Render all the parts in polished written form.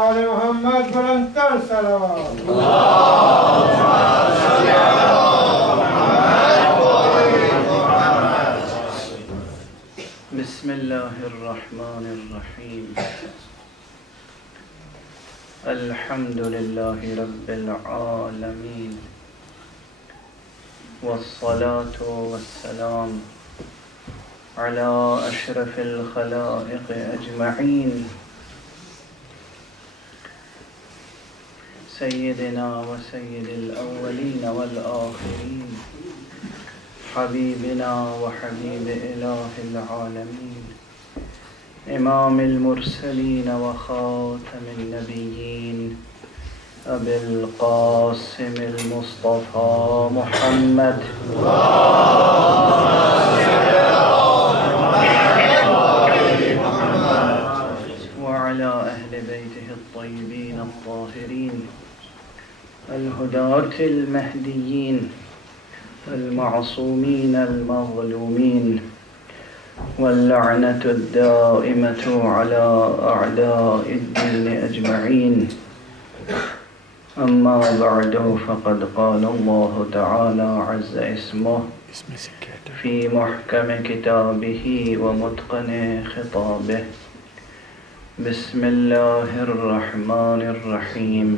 آل محمد بلندتر صلوات بسم الله الرحمن الرحيم الحمد لله رب العالمين والصلاة والسلام على أشرف الخلائق أجمعين سيدنا وسيد الأولين والآخرين حبيبنا وحبيب إله العالمين إمام المرسلين وخاتم النبيين أبي القاسم المصطفى محمد وعلى أهل بيته الطيبين الطاهرين الهداة المهديين المعصومين المظلومين واللعنة الدائمة على أعداء الدين أجمعين أما بعد فقد قال الله تعالى عز اسمه في محكم كتابه ومتقن خطابه بسم الله الرحمن الرحيم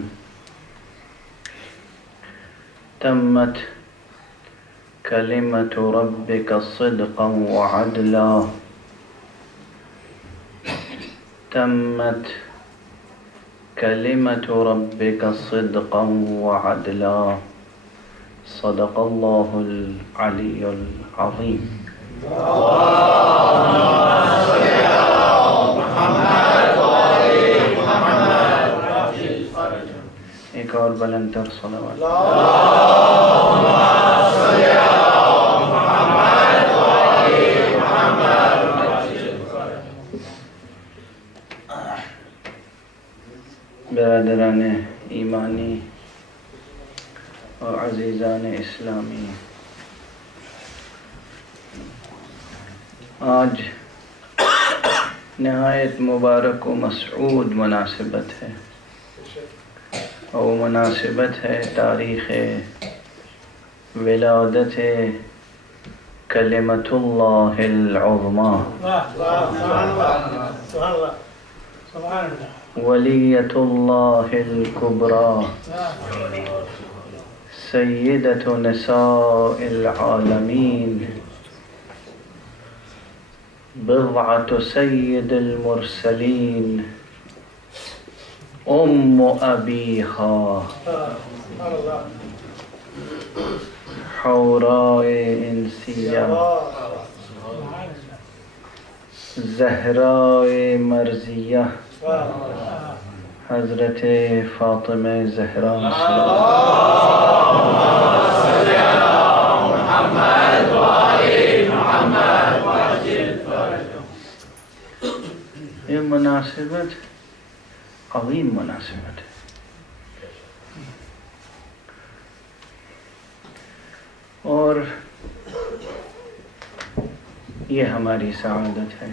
تمت كلمة ربك صدقا وعدلا تمت كلمة ربك صدقا وعدلا صدق الله العلي العظيم ایک اور بلند تر صلوات برادران ایمانی اور عزیزان اسلامی، آج نہایت مبارک و مسعود مناسبت ہے، اور وہ مناسبت ہے تاریخ ولادت کلمۃ اللہ العظمیٰ ولیۃ اللہ الکبریٰ سیدۃ نساء العالمین بضعۃ سید المرسلین ام ابیہا حوراء انسیہ زہراء مرضیہ حضرت فاطمہ زہرا یہ مناسبت عظیم مناسبت ہے، اور یہ ہماری سعادت ہے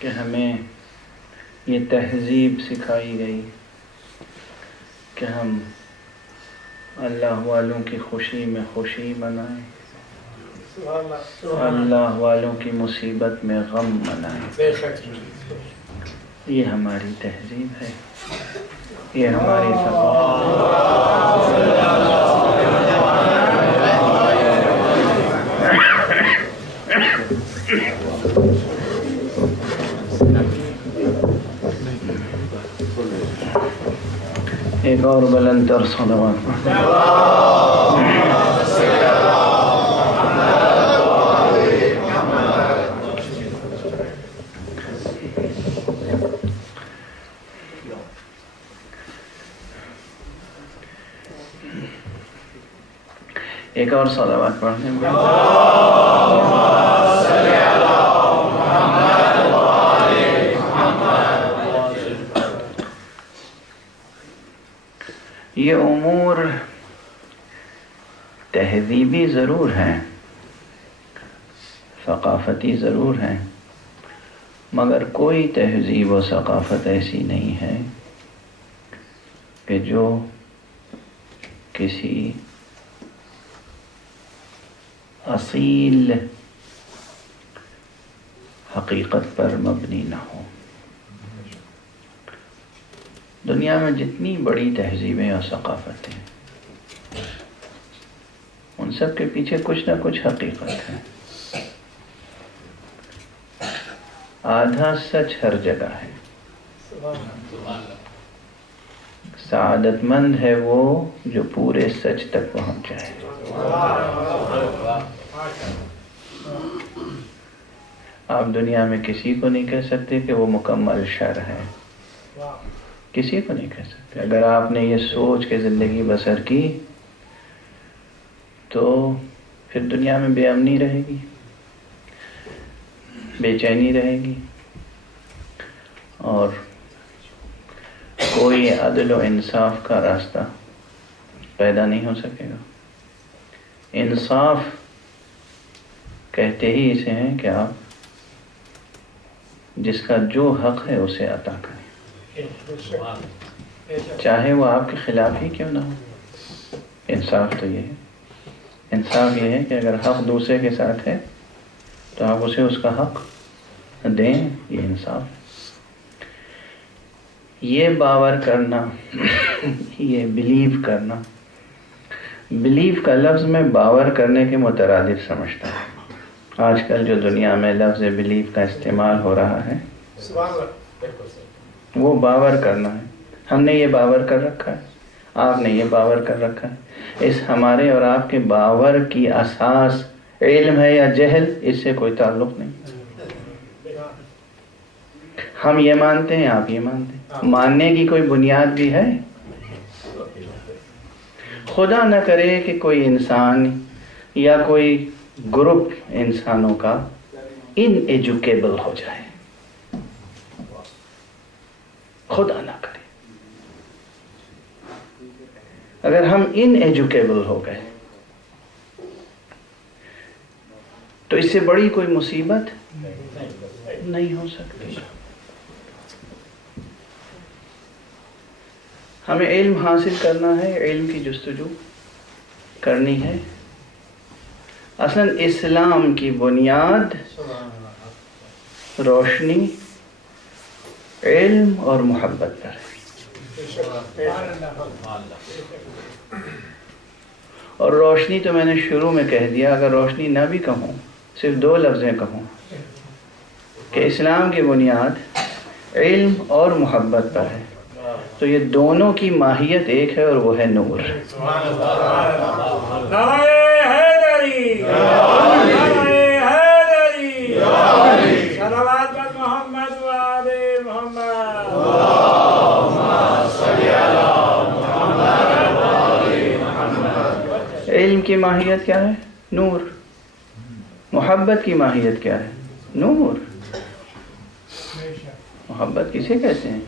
کہ ہمیں یہ تہذیب سکھائی گئی کہ ہم اللہ والوں کی خوشی میں خوشی منائیں، اللہ والوں کی مصیبت میں غم منائیں۔ یہ ہماری تہذیب ہے، یہ ہماری ایک اور بلند تر صلوات ایک اور صلوات پڑھنے میں یہ امور تہذیبی ضرور ہیں، ثقافتی ضرور ہیں، مگر کوئی تہذیب و ثقافت ایسی نہیں ہے کہ جو کسی اصیل حقیقت پر مبنی نہ ہو۔ دنیا میں جتنی بڑی تہذیبیں اور ثقافتیں، ان سب کے پیچھے کچھ نہ کچھ حقیقت ہے۔ آدھا سچ ہر جگہ ہے۔ سعادت مند ہے وہ جو پورے سچ تک پہنچ جائے۔ آپ دنیا میں کسی کو نہیں کہہ سکتے کہ وہ مکمل شر ہے، کسی کو نہیں کہہ سکتے۔ اگر آپ نے یہ سوچ کے زندگی بسر کی تو پھر دنیا میں بے امنی رہے گی، بے چینی رہے گی، اور کوئی عدل و انصاف کا راستہ پیدا نہیں ہو سکے گا۔ انصاف کہتے ہی اسے ہیں کہ آپ جس کا جو حق ہے اسے عطا کریں، چاہے وہ آپ کے خلاف ہی کیوں نہ ہو۔ انصاف تو یہ ہے، انصاف یہ ہے کہ اگر حق دوسرے کے ساتھ ہے تو آپ اسے اس کا حق دیں، یہ انصاف۔ یہ باور کرنا، یہ بلیو کرنا، بلیو کا لفظ میں باور کرنے کے مترادف سمجھتا ہوں۔ آج کل جو دنیا میں لفظ بلیو کا استعمال ہو رہا ہے وہ باور کرنا ہے۔ ہم نے یہ باور کر رکھا ہے، آپ نے یہ باور کر رکھا ہے۔ اس ہمارے اور آپ کے باور کی اساس علم ہے یا جہل، اس سے کوئی تعلق نہیں۔ ہم یہ مانتے ہیں، آپ یہ مانتے ہیں، ماننے کی کوئی بنیاد بھی ہے؟ خدا نہ کرے کہ کوئی انسان یا کوئی گروپ انسانوں کا ان ایجوکیبل ہو جائے، خدا نہ کرے۔ اگر ہم ان ایجوکیبل ہو گئے تو اس سے بڑی کوئی مصیبت نہیں ہو سکتی۔ ہمیں علم حاصل کرنا ہے، علم کی جستجو کرنی ہے۔ اصلاً اسلام کی بنیاد روشنی، علم اور محبت پر ہے۔ اور روشنی تو میں نے شروع میں کہہ دیا، اگر روشنی نہ بھی کہوں، صرف دو لفظیں کہوں کہ اسلام کی بنیاد علم اور محبت پر ہے، تو یہ دونوں کی ماہیت ایک ہے اور وہ ہے نور۔ علم کی ماہیت کیا ہے؟ نور۔ محبت کی ماہیت کیا ہے؟ نور۔ محبت کسے کہتے ہیں؟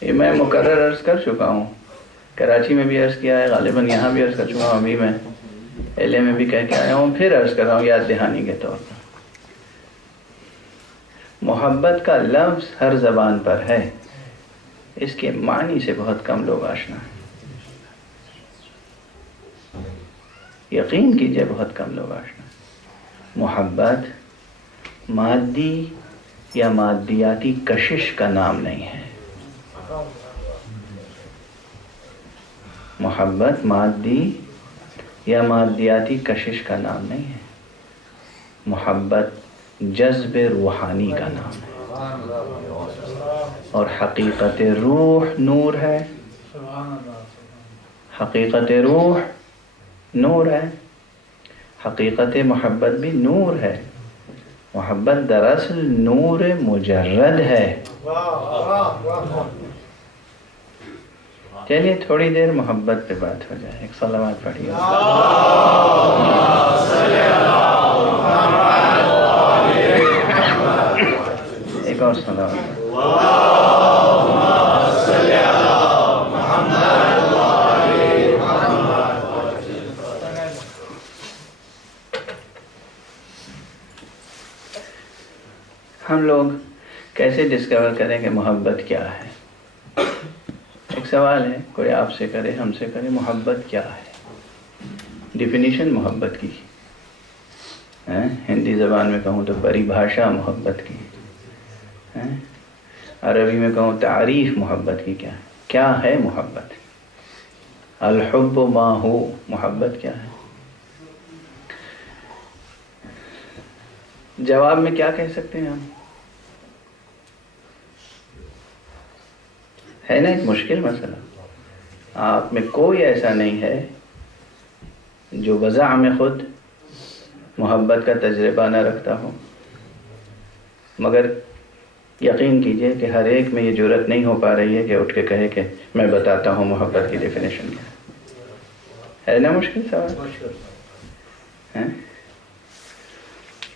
یہ میں مکرر عرض کر چکا ہوں، کراچی میں بھی عرض کیا ہے، غالباً یہاں بھی عرض کر چکا ہوں، ابھی میں LA میں بھی کہہ کے آیا ہوں، پھر عرض کر رہا ہوں یاد دہانی کے طور پر۔ محبت کا لفظ ہر زبان پر ہے، اس کے معنی سے بہت کم لوگ آشنا ہیں۔ یقین کیجئے بہت کم لوگ آشنا ہیں۔ محبت مادی یا مادیاتی کشش کا نام نہیں ہے۔ محبت مادی یا مادیاتی کشش کا نام نہیں ہے۔ محبت جذب روحانی کا نام ہے، اور حقیقت روح نور ہے۔ حقیقت روح نور ہے، حقیقت محبت بھی نور ہے۔ محبت دراصل نور مجرد ہے۔ چلیے تھوڑی دیر محبت پہ بات ہو جائے، ایک صلوات پڑھیے۔ ایک اور صلوات۔ ہم لوگ کیسے ڈسکور کریں کہ محبت کیا ہے؟ ایک سوال ہے، کوئی آپ سے کرے، ہم سے کرے، محبت کیا ہے؟ ڈیفینیشن محبت کی، ہندی زبان میں کہوں تو پریبھاشا محبت کی، عربی میں کہوں تعریف محبت کی کیا ہے محبت؟ الحب ما ہو، محبت کیا ہے؟ جواب میں کیا کہہ سکتے ہیں ہم؟ ہے نا ایک مشکل مسئلہ. آپ میں کوئی ایسا نہیں ہے جو وضع میں خود محبت کا تجربہ نہ رکھتا ہو، مگر یقین کیجئے کہ ہر ایک میں یہ جرأت نہیں ہو پا رہی ہے کہ اٹھ کے کہے کہ میں بتاتا ہوں محبت کی ڈیفینیشن کیا ہے. نا مشکل سوال.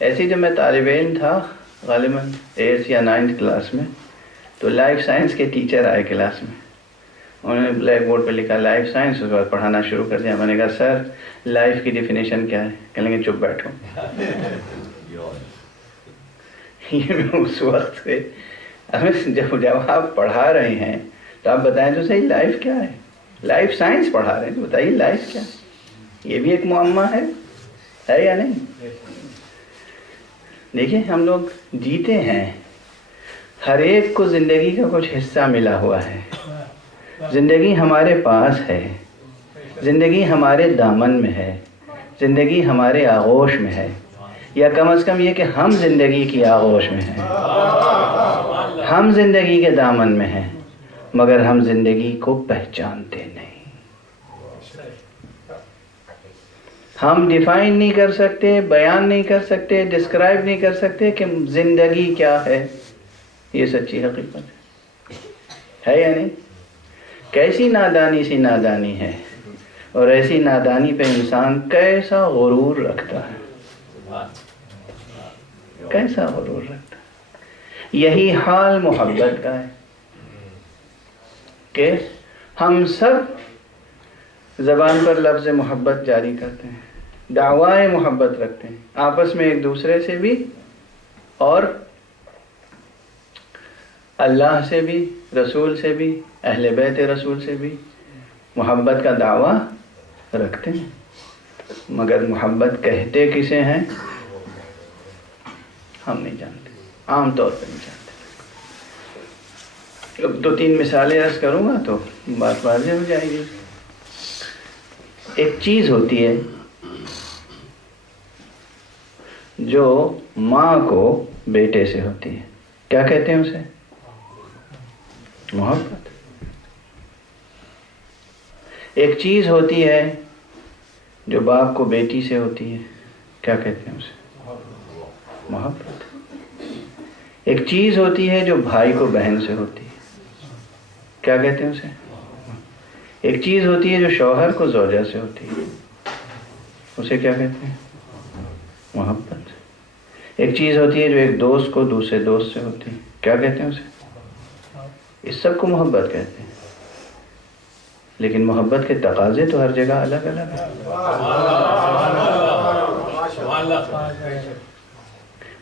ایسی جب میں طالب علم تھا غالباً 8th یا 9th کلاس میں، تو لائف سائنس کے ٹیچر آئے کلاس میں. انہوں نے بلیک بورڈ پہ لکھا لائف سائنس، اس کے بعد پڑھانا شروع کر دیا. میں نے کہا سر لائف کی ڈیفینیشن کیا ہے؟ کہیں گے چپ بیٹھو. یہ میں اس وقت سے جب آپ پڑھا رہے ہیں تو آپ بتائیں تو صحیح لائف کیا ہے. لائف سائنس پڑھا رہے ہیں تو بتائیے لائف کیا ہے. یہ بھی ایک معمہ ہے یا نہیں؟ دیکھیں ہم لوگ جیتے ہیں، ہر ایک کو زندگی کا کچھ حصہ ملا ہوا ہے. زندگی ہمارے پاس ہے، زندگی ہمارے دامن میں ہے، زندگی ہمارے آغوش میں ہے، یا کم از کم یہ کہ ہم زندگی کی آغوش میں ہیں، ہم زندگی کے دامن میں ہیں، مگر ہم زندگی کو پہچانتے نہیں. ہم ڈیفائن نہیں کر سکتے، بیان نہیں کر سکتے، ڈسکرائب نہیں کر سکتے کہ زندگی کیا ہے. یہ سچی حقیقت ہے یا نہیں؟ کیسی نادانی سی نادانی ہے، اور ایسی نادانی پہ انسان کیسا غرور رکھتا ہے، کیسا غرور رکھتا ہے. یہی حال محبت کا ہے کہ ہم سب زبان پر لفظ محبت جاری کرتے ہیں، دعوائے محبت رکھتے ہیں آپس میں ایک دوسرے سے بھی، اور اللہ سے بھی، رسول سے بھی، اہل بیت رسول سے بھی محبت کا دعویٰ رکھتے ہیں. مگر محبت کہتے کسے ہیں ہم نہیں جانتے، عام طور پر نہیں جانتے. اب 2-3 مثالیں عرض کروں گا تو بات واضح ہو جائے گی. ایک چیز ہوتی ہے جو ماں کو بیٹے سے ہوتی ہے، کیا کہتے ہیں اسے؟ محبت. ایک چیز ہوتی ہے جو باپ کو بیٹی سے ہوتی ہے، کیا کہتے ہیں اسے؟ محبت. ایک چیز ہوتی ہے جو بھائی کو بہن سے ہوتی ہے، کیا کہتے ہیں اسے؟ ایک چیز ہوتی ہے جو شوہر کو زوجہ سے ہوتی ہے، اسے کیا کہتے ہیں؟ محبت. ایک چیز ہوتی ہے جو ایک دوست کو دوسرے دوست سے ہوتی ہے، کیا کہتے ہیں اسے؟ اس سب کو محبت کہتے ہیں. لیکن محبت کے تقاضے تو ہر جگہ الگ الگ ہیں.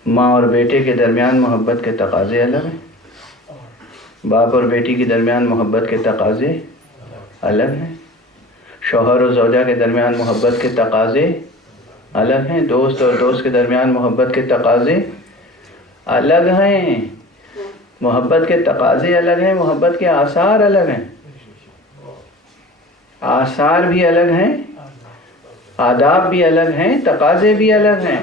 ماں اور بیٹے کے درمیان محبت کے تقاضے الگ ہیں، باپ اور بیٹی کے درمیان محبت کے تقاضے الگ ہیں، شوہر اور زوجہ کے درمیان محبت کے تقاضے الگ ہیں، دوست اور دوست کے درمیان محبت کے تقاضے الگ ہیں. محبت کے تقاضے الگ ہیں، محبت کے آثار الگ ہیں. آثار بھی الگ ہیں، آداب بھی الگ ہیں، تقاضے بھی الگ ہیں.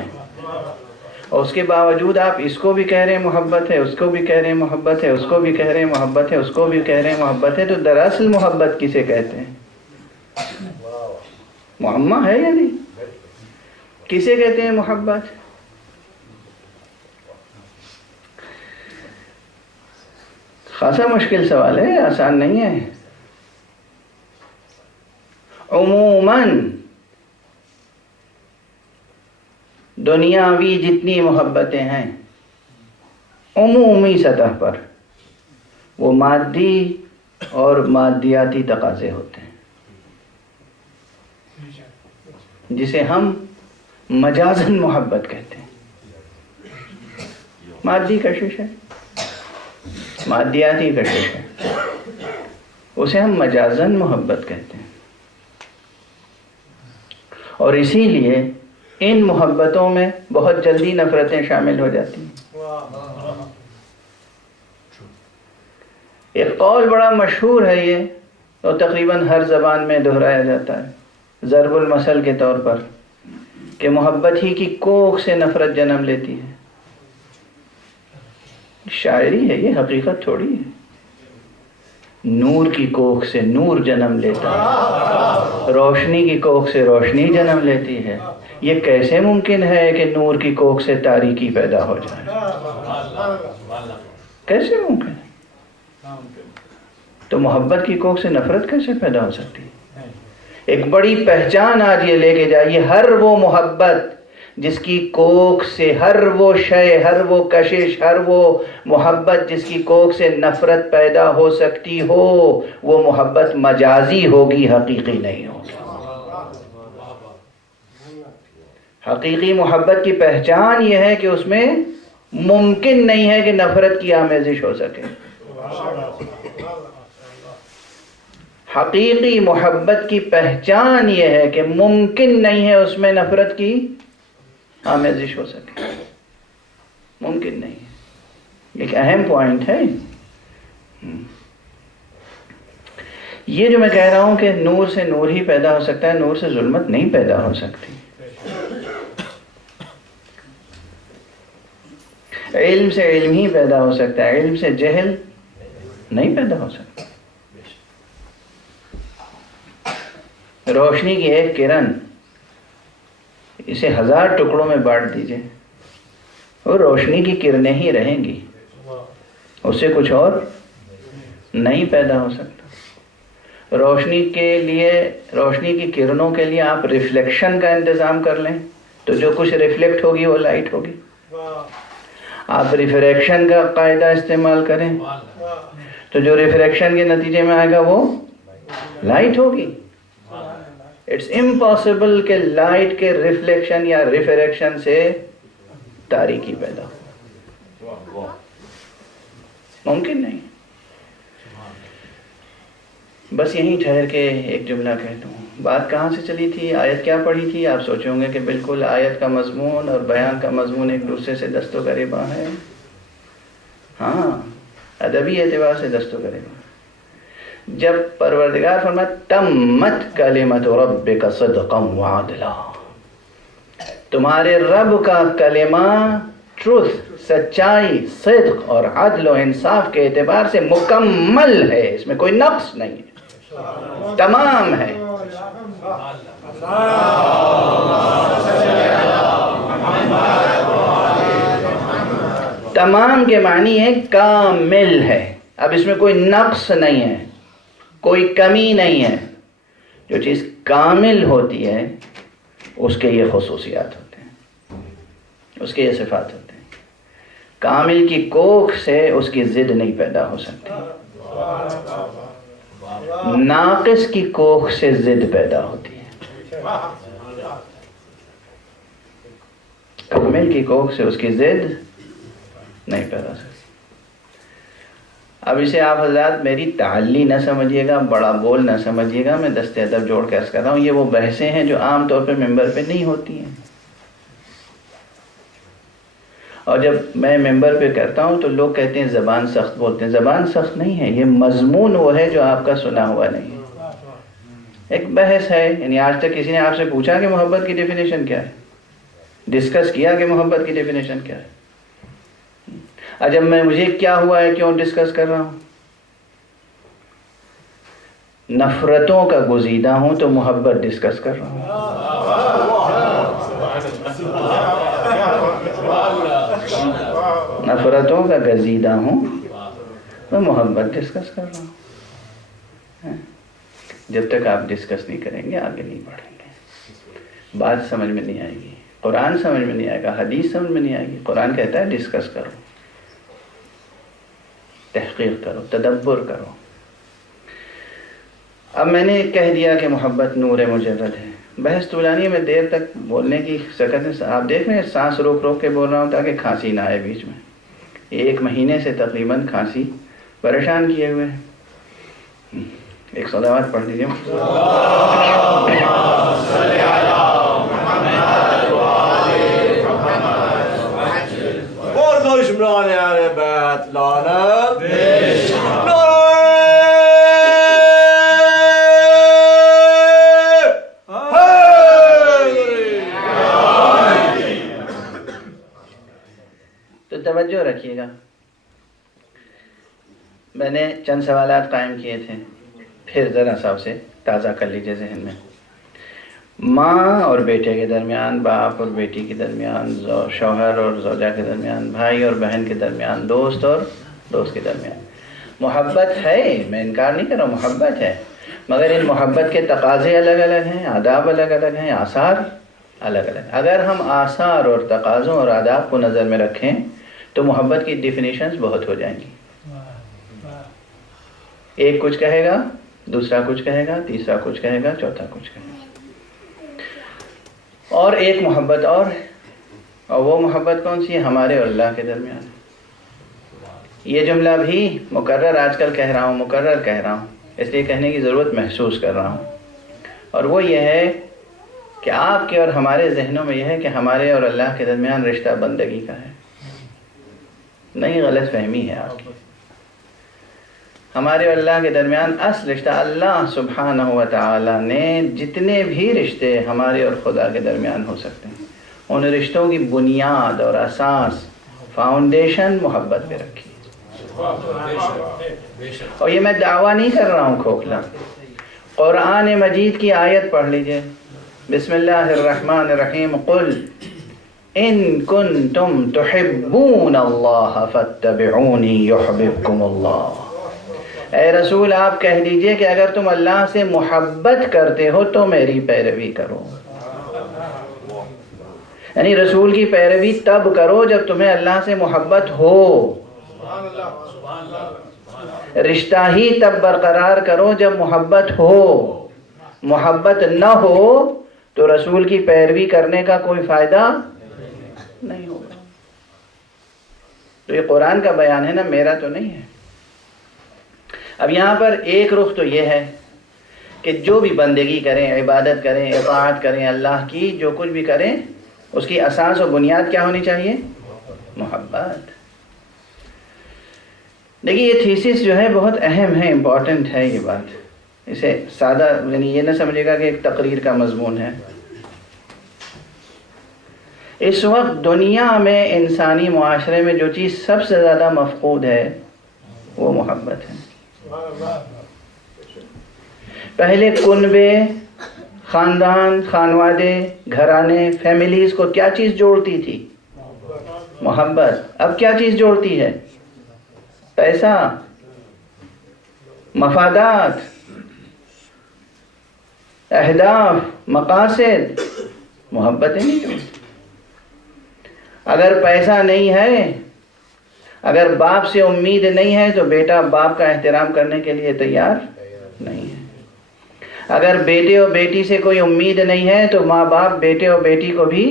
اور اس کے باوجود آپ اس کو بھی کہہ رہے ہیں محبت ہے، اس کو بھی کہہ رہے ہیں محبت ہے، اس کو بھی کہہ رہے ہیں محبت ہے، اس کو بھی کہہ رہے ہیں محبت ہے. تو دراصل محبت کسے کہتے ہیں؟ معمہ ہے یا نہیں؟ کسے کہتے ہیں محبت؟ خاصا مشکل سوال ہے، آسان نہیں ہے. عموماً دنیاوی جتنی محبتیں ہیں عمومی سطح پر وہ مادی اور مادیاتی تقاضے ہوتے ہیں، جسے ہم مجازاً محبت کہتے ہیں. مادی کشش ہے، مادیاتی کشش ہے، اسے ہم مجازن محبت کہتے ہیں. اور اسی لیے ان محبتوں میں بہت جلدی نفرتیں شامل ہو جاتی ہیں. ایک قول بڑا مشہور ہے یہ، اور تقریباً ہر زبان میں دہرایا جاتا ہے ضرب المثل کے طور پر، کہ محبت ہی کی کوکھ سے نفرت جنم لیتی ہے. شاعری ہے یہ، حقیقت تھوڑی ہے. نور کی کوکھ سے نور جنم لیتا ہے، روشنی کی کوکھ سے روشنی جنم لیتی ہے. یہ کیسے ممکن ہے کہ نور کی کوکھ سے تاریکی پیدا ہو جائے؟ کیسے ممکن ہے؟ تو محبت کی کوکھ سے نفرت کیسے پیدا ہو سکتی ہے؟ ایک بڑی پہچان آج یہ لے کے جائیے، ہر وہ محبت جس کی کوکھ سے، ہر وہ شے، ہر وہ کشش، ہر وہ محبت جس کی کوکھ سے نفرت پیدا ہو سکتی ہو، وہ محبت مجازی ہوگی، حقیقی نہیں ہوگی. حقیقی محبت کی پہچان یہ ہے کہ اس میں ممکن نہیں ہے کہ نفرت کی آمیزش ہو سکے. حقیقی محبت کی پہچان یہ ہے کہ ممکن نہیں ہے اس میں نفرت کی آمیزش ہو سکے، ممکن نہیں ہے. ایک اہم پوائنٹ ہے یہ جو میں کہہ رہا ہوں کہ نور سے نور ہی پیدا ہو سکتا ہے، نور سے ظلمت نہیں پیدا ہو سکتی. علم سے علم ہی پیدا ہو سکتا ہے، علم سے جہل نہیں پیدا ہو سکتا. روشنی کی ایک کرن، اسے 1000 ٹکڑوں میں بانٹ دیجئے، وہ روشنی کی کرنیں ہی رہیں گی، اس سے کچھ اور نہیں پیدا ہو سکتا. روشنی کی کرنوں کے لیے آپ ریفلیکشن کا انتظام کر لیں تو جو کچھ ریفلیکٹ ہوگی وہ لائٹ ہوگی. آپ ریفریکشن کا قاعدہ استعمال کریں تو جو ریفریکشن کے نتیجے میں آئے گا وہ لائٹ ہوگی. اٹس امپاسبل کہ لائٹ کے ریفلیکشن یا ریفریکشن سے تاریکی پیدا ہو، ممکن نہیں. بس یہیں ٹھہر کے ایک جملہ کہتا ہوں. بات کہاں سے چلی تھی؟ آیت کیا پڑھی تھی؟ آپ سوچیں گے کہ بالکل آیت کا مضمون اور بیان کا مضمون ایک دوسرے سے دست و گریباں ہے. ہاں، ادبی اعتبار سے دست و گریباں. جب پروردگار فرمایا تمت کلمت ربک صدقا وعدلا، تمہارے رب کا کلمہ ٹروتھ، سچائی، صدق اور عدل و انصاف کے اعتبار سے مکمل ہے، اس میں کوئی نقص نہیں ہے، تمام ہے. تمام کے معنی ہے کامل ہے. اب اس میں کوئی نقص نہیں ہے، کوئی کمی نہیں ہے. جو چیز کامل ہوتی ہے اس کے یہ خصوصیات ہوتے ہیں، اس کے یہ صفات ہوتے ہیں. کامل کی کوکھ سے اس کی ضد نہیں پیدا ہو سکتی، ناقص کی کوکھ سے ضد پیدا ہوتی ہے. کامل کی کوکھ سے اس کی ضد نہیں پیدا ہو سکتی. اب اسے آپ حضرات میری تعلی نہ سمجھیے گا، بڑا بول نہ سمجھیے گا، میں دست ادب جوڑ کے عرض کر رہا ہوں. یہ وہ بحثیں ہیں جو عام طور پہ ممبر پہ نہیں ہوتی ہیں، اور جب میں ممبر پہ کرتا ہوں تو لوگ کہتے ہیں زبان سخت بولتے ہیں. زبان سخت نہیں ہے، یہ مضمون وہ ہے جو آپ کا سنا ہوا نہیں ہے. ایک بحث ہے، یعنی آج تک کسی نے آپ سے پوچھا کہ محبت کی ڈیفینیشن کیا ہے؟ ڈسکس کیا کہ محبت کی ڈیفینیشن کیا ہے؟ جب مجھے کیا ہوا ہے، کیوں ڈسکس کر رہا ہوں؟ نفرتوں کا گزیدہ ہوں تو محبت ڈسکس کر رہا ہوں. نفرتوں کا گزیدہ ہوں تو محبت ڈسکس کر رہا ہوں. جب تک آپ ڈسکس نہیں کریں گے آگے نہیں بڑھیں گے. بات سمجھ میں نہیں آئے گی، قرآن سمجھ میں نہیں آئے گا، حدیث سمجھ میں نہیں آئے گی. قرآن کہتا ہے ڈسکس کرو، تحقیق کرو، تدبر کرو. اب میں نے کہہ دیا کہ محبت نور مجرد ہے. بحث طولانی میں دیر تک بولنے کی سکت ہے. آپ دیکھ رہے ہیں سانس روک روک کے بول رہا ہوں تاکہ کھانسی نہ آئے بیچ میں. 1 مہینے سے تقریباً کھانسی پریشان کیے ہوئے ہیں. ایک صلوات پڑھ دیجیے. اور دشمنان اہل بیت لعنت تو توجہ رکھیے گا. میں نے چند سوالات قائم کیے تھے، پھر ذرا سا اسے تازہ کر لیجیے ذہن میں. ماں اور بیٹے کے درمیان، باپ اور بیٹی کے درمیان، شوہر اور زوجہ کے درمیان، بھائی اور بہن کے درمیان، دوست اور دوست کے درمیان محبت ہے. میں انکار نہیں کر رہا ہوں، محبت ہے، مگر ان محبت کے تقاضے الگ الگ ہیں، آداب الگ الگ ہیں، آثار الگ الگ. اگر ہم آثار اور تقاضوں اور آداب کو نظر میں رکھیں تو محبت کی ڈیفینیشنز بہت ہو جائیں گی. ایک کچھ کہے گا، دوسرا کچھ کہے گا، تیسرا کچھ کہے گا، چوتھا کچھ کہے گا. اور ایک محبت اور وہ محبت کون سی ہے؟ ہمارے اور اللہ کے درمیان. یہ جملہ بھی مکرر آج کل کہہ رہا ہوں، مکرر کہہ رہا ہوں، اس لیے کہنے کی ضرورت محسوس کر رہا ہوں. اور وہ یہ ہے کہ آپ کے اور ہمارے ذہنوں میں یہ ہے کہ ہمارے اور اللہ کے درمیان رشتہ بندگی کا ہے. نہیں، غلط فہمی ہے آپ کی. ہمارے اور اللہ کے درمیان اصل رشتہ، اللہ سبحانہ و تعالی نے جتنے بھی رشتے ہمارے اور خدا کے درمیان ہو سکتے ہیں، ان رشتوں کی بنیاد اور اساس، فاؤنڈیشن محبت پہ رکھی. اور یہ میں دعویٰ نہیں کر رہا ہوں کھوکھلا. قرآن مجید کی آیت پڑھ لیجئے. بسم اللہ الرحمن الرحیم. قل ان کنتم تحبون اللہ فاتبعونی یحببکم اللہ. اے رسول آپ کہہ دیجئے کہ اگر تم اللہ سے محبت کرتے ہو تو میری پیروی کرو. یعنی رسول کی پیروی تب کرو جب تمہیں اللہ سے محبت ہو. رشتہ ہی تب برقرار کرو جب محبت ہو. محبت نہ ہو تو رسول کی پیروی کرنے کا کوئی فائدہ نہیں ہوگا. تو یہ قرآن کا بیان ہے نا، میرا تو نہیں ہے. اب یہاں پر ایک رخ تو یہ ہے کہ جو بھی بندگی کریں، عبادت کریں، اطاعت کریں اللہ کی، جو کچھ بھی کریں، اس کی اساس و بنیاد کیا ہونی چاہیے؟ محبت. دیکھیے یہ تھیسس جو ہے بہت اہم ہے، امپورٹنٹ ہے. یہ بات اسے سادہ یعنی یہ نہ سمجھے گا کہ ایک تقریر کا مضمون ہے. اس وقت دنیا میں انسانی معاشرے میں جو چیز سب سے زیادہ مفقود ہے وہ محبت ہے. پہلے کنبے، خاندان، خانوادے، گھرانے، فیملیز کو کیا چیز جوڑتی تھی؟ محبت. اب کیا چیز جوڑتی ہے؟ پیسہ، مفادات، اہداف، مقاصد. محبت نہیں جوڑتی. اگر پیسہ نہیں ہے، اگر باپ سے امید نہیں ہے تو بیٹا باپ کا احترام کرنے کے لیے تیار نہیں ہے. اگر بیٹے اور بیٹی سے کوئی امید نہیں ہے تو ماں باپ بیٹے اور بیٹی کو بھی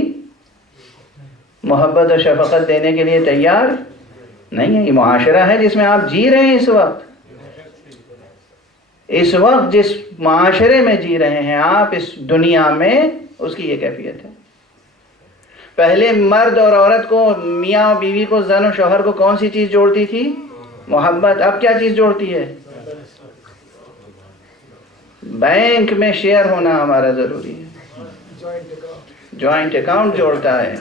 محبت اور شفقت دینے کے لیے تیار نہیں ہے. یہ معاشرہ ہے جس میں آپ جی رہے ہیں. اس وقت جس معاشرے میں جی رہے ہیں آپ اس دنیا میں، اس کی یہ کیفیت ہے. پہلے مرد اور عورت کو، میاں اور بیوی کو، زن اور شوہر کو کون سی چیز جوڑتی تھی؟ محبت. اب کیا چیز جوڑتی ہے؟ بینک میں شیئر ہونا ہمارا ضروری ہے. جوائنٹ اکاؤنٹ جوڑتا ہے.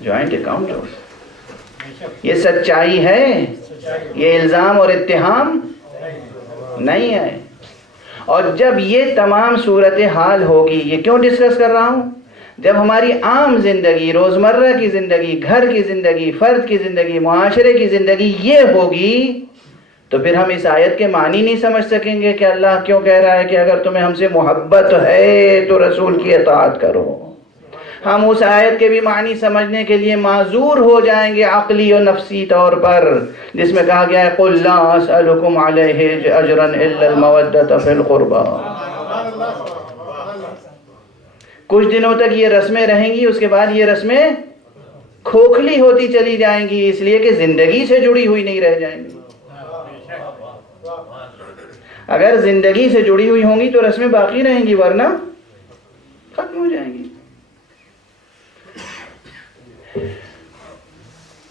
جوائنٹ اکاؤنٹ جوڑتا. یہ سچائی ہے، یہ الزام اور اتہام نہیں ہے. اور جب یہ تمام صورتحال ہوگی، یہ کیوں ڈسکس کر رہا ہوں؟ جب ہماری عام زندگی، روزمرہ کی زندگی، گھر کی زندگی، فرد کی زندگی، معاشرے کی زندگی یہ ہوگی تو پھر ہم اس آیت کے معنی نہیں سمجھ سکیں گے کہ اللہ کیوں کہہ رہا ہے کہ اگر تمہیں ہم سے محبت ہے تو رسول کی اطاعت کرو. ہم اس آیت کے بھی معنی سمجھنے کے لیے معذور ہو جائیں گے عقلی و نفسی طور پر، جس میں کہا گیا ہے قُلْ لَا أَسْأَلُكُمْ عَلَيْهِ أَجْرًا إِلَّا الْمَوَدَّةَ فِي الْقُرْبَى. کچھ دنوں تک یہ رسمیں رہیں گی، اس کے بعد یہ رسمیں کھوکھلی ہوتی چلی جائیں گی، اس لیے کہ زندگی سے جڑی ہوئی نہیں رہ جائیں گی۔ اگر زندگی سے جڑی ہوئی ہوں گی تو رسمیں باقی رہیں گی، ورنہ ختم ہو جائیں گی۔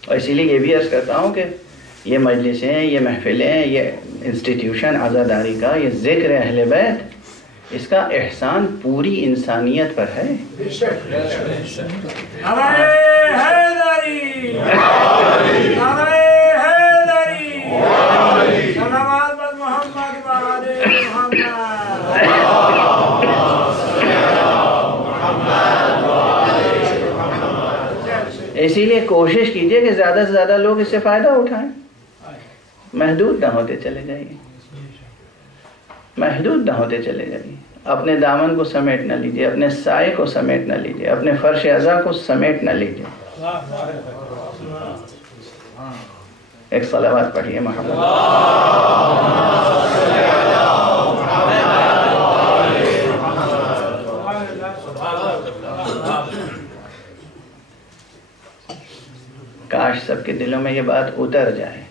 اور اسی لیے یہ بھی عرض کرتا ہوں کہ یہ مجلسیں، یہ محفلیں، یہ انسٹیٹیوشن عزاداری کا، یہ ذکر اہل بیت، اس کا احسان پوری انسانیت پر ہے۔ اسی لیے کوشش کیجئے کہ زیادہ سے زیادہ لوگ اس سے فائدہ اٹھائیں، محدود نہ ہوتے چلے جائیے، محدود نہ ہوتے چلے جائیے۔ اپنے دامن کو سمیٹ نہ لیجئے، اپنے سائے کو سمیٹ نہ لیجئے، اپنے فرش اعضاء کو سمیٹ نہ لیجئے۔ ایک صلوات پڑھیے محمد۔ کاش سب کے دلوں میں یہ بات اتر جائے،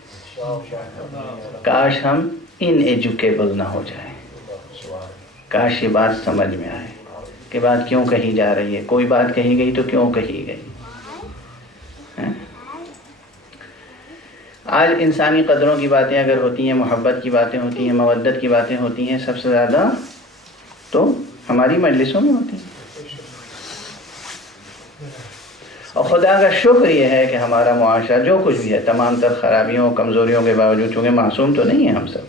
کاش ہم ان ایجوکیبل نہ ہو جائیں، کاش یہ بات سمجھ میں آئے کہ بات کیوں کہی جا رہی ہے، کوئی بات کہی گئی تو کیوں کہی گئی۔ آج انسانی قدروں کی باتیں اگر ہوتی ہیں، محبت کی باتیں ہوتی ہیں، مودت کی باتیں ہوتی ہیں، سب سے زیادہ تو ہماری مجلسوں میں ہوتی ہیں۔ اور خدا کا شکر یہ ہے کہ ہمارا معاشرہ جو کچھ بھی ہے، تمام تر خرابیوں کمزوریوں کے باوجود، چونکہ معصوم تو نہیں ہیں ہم سب،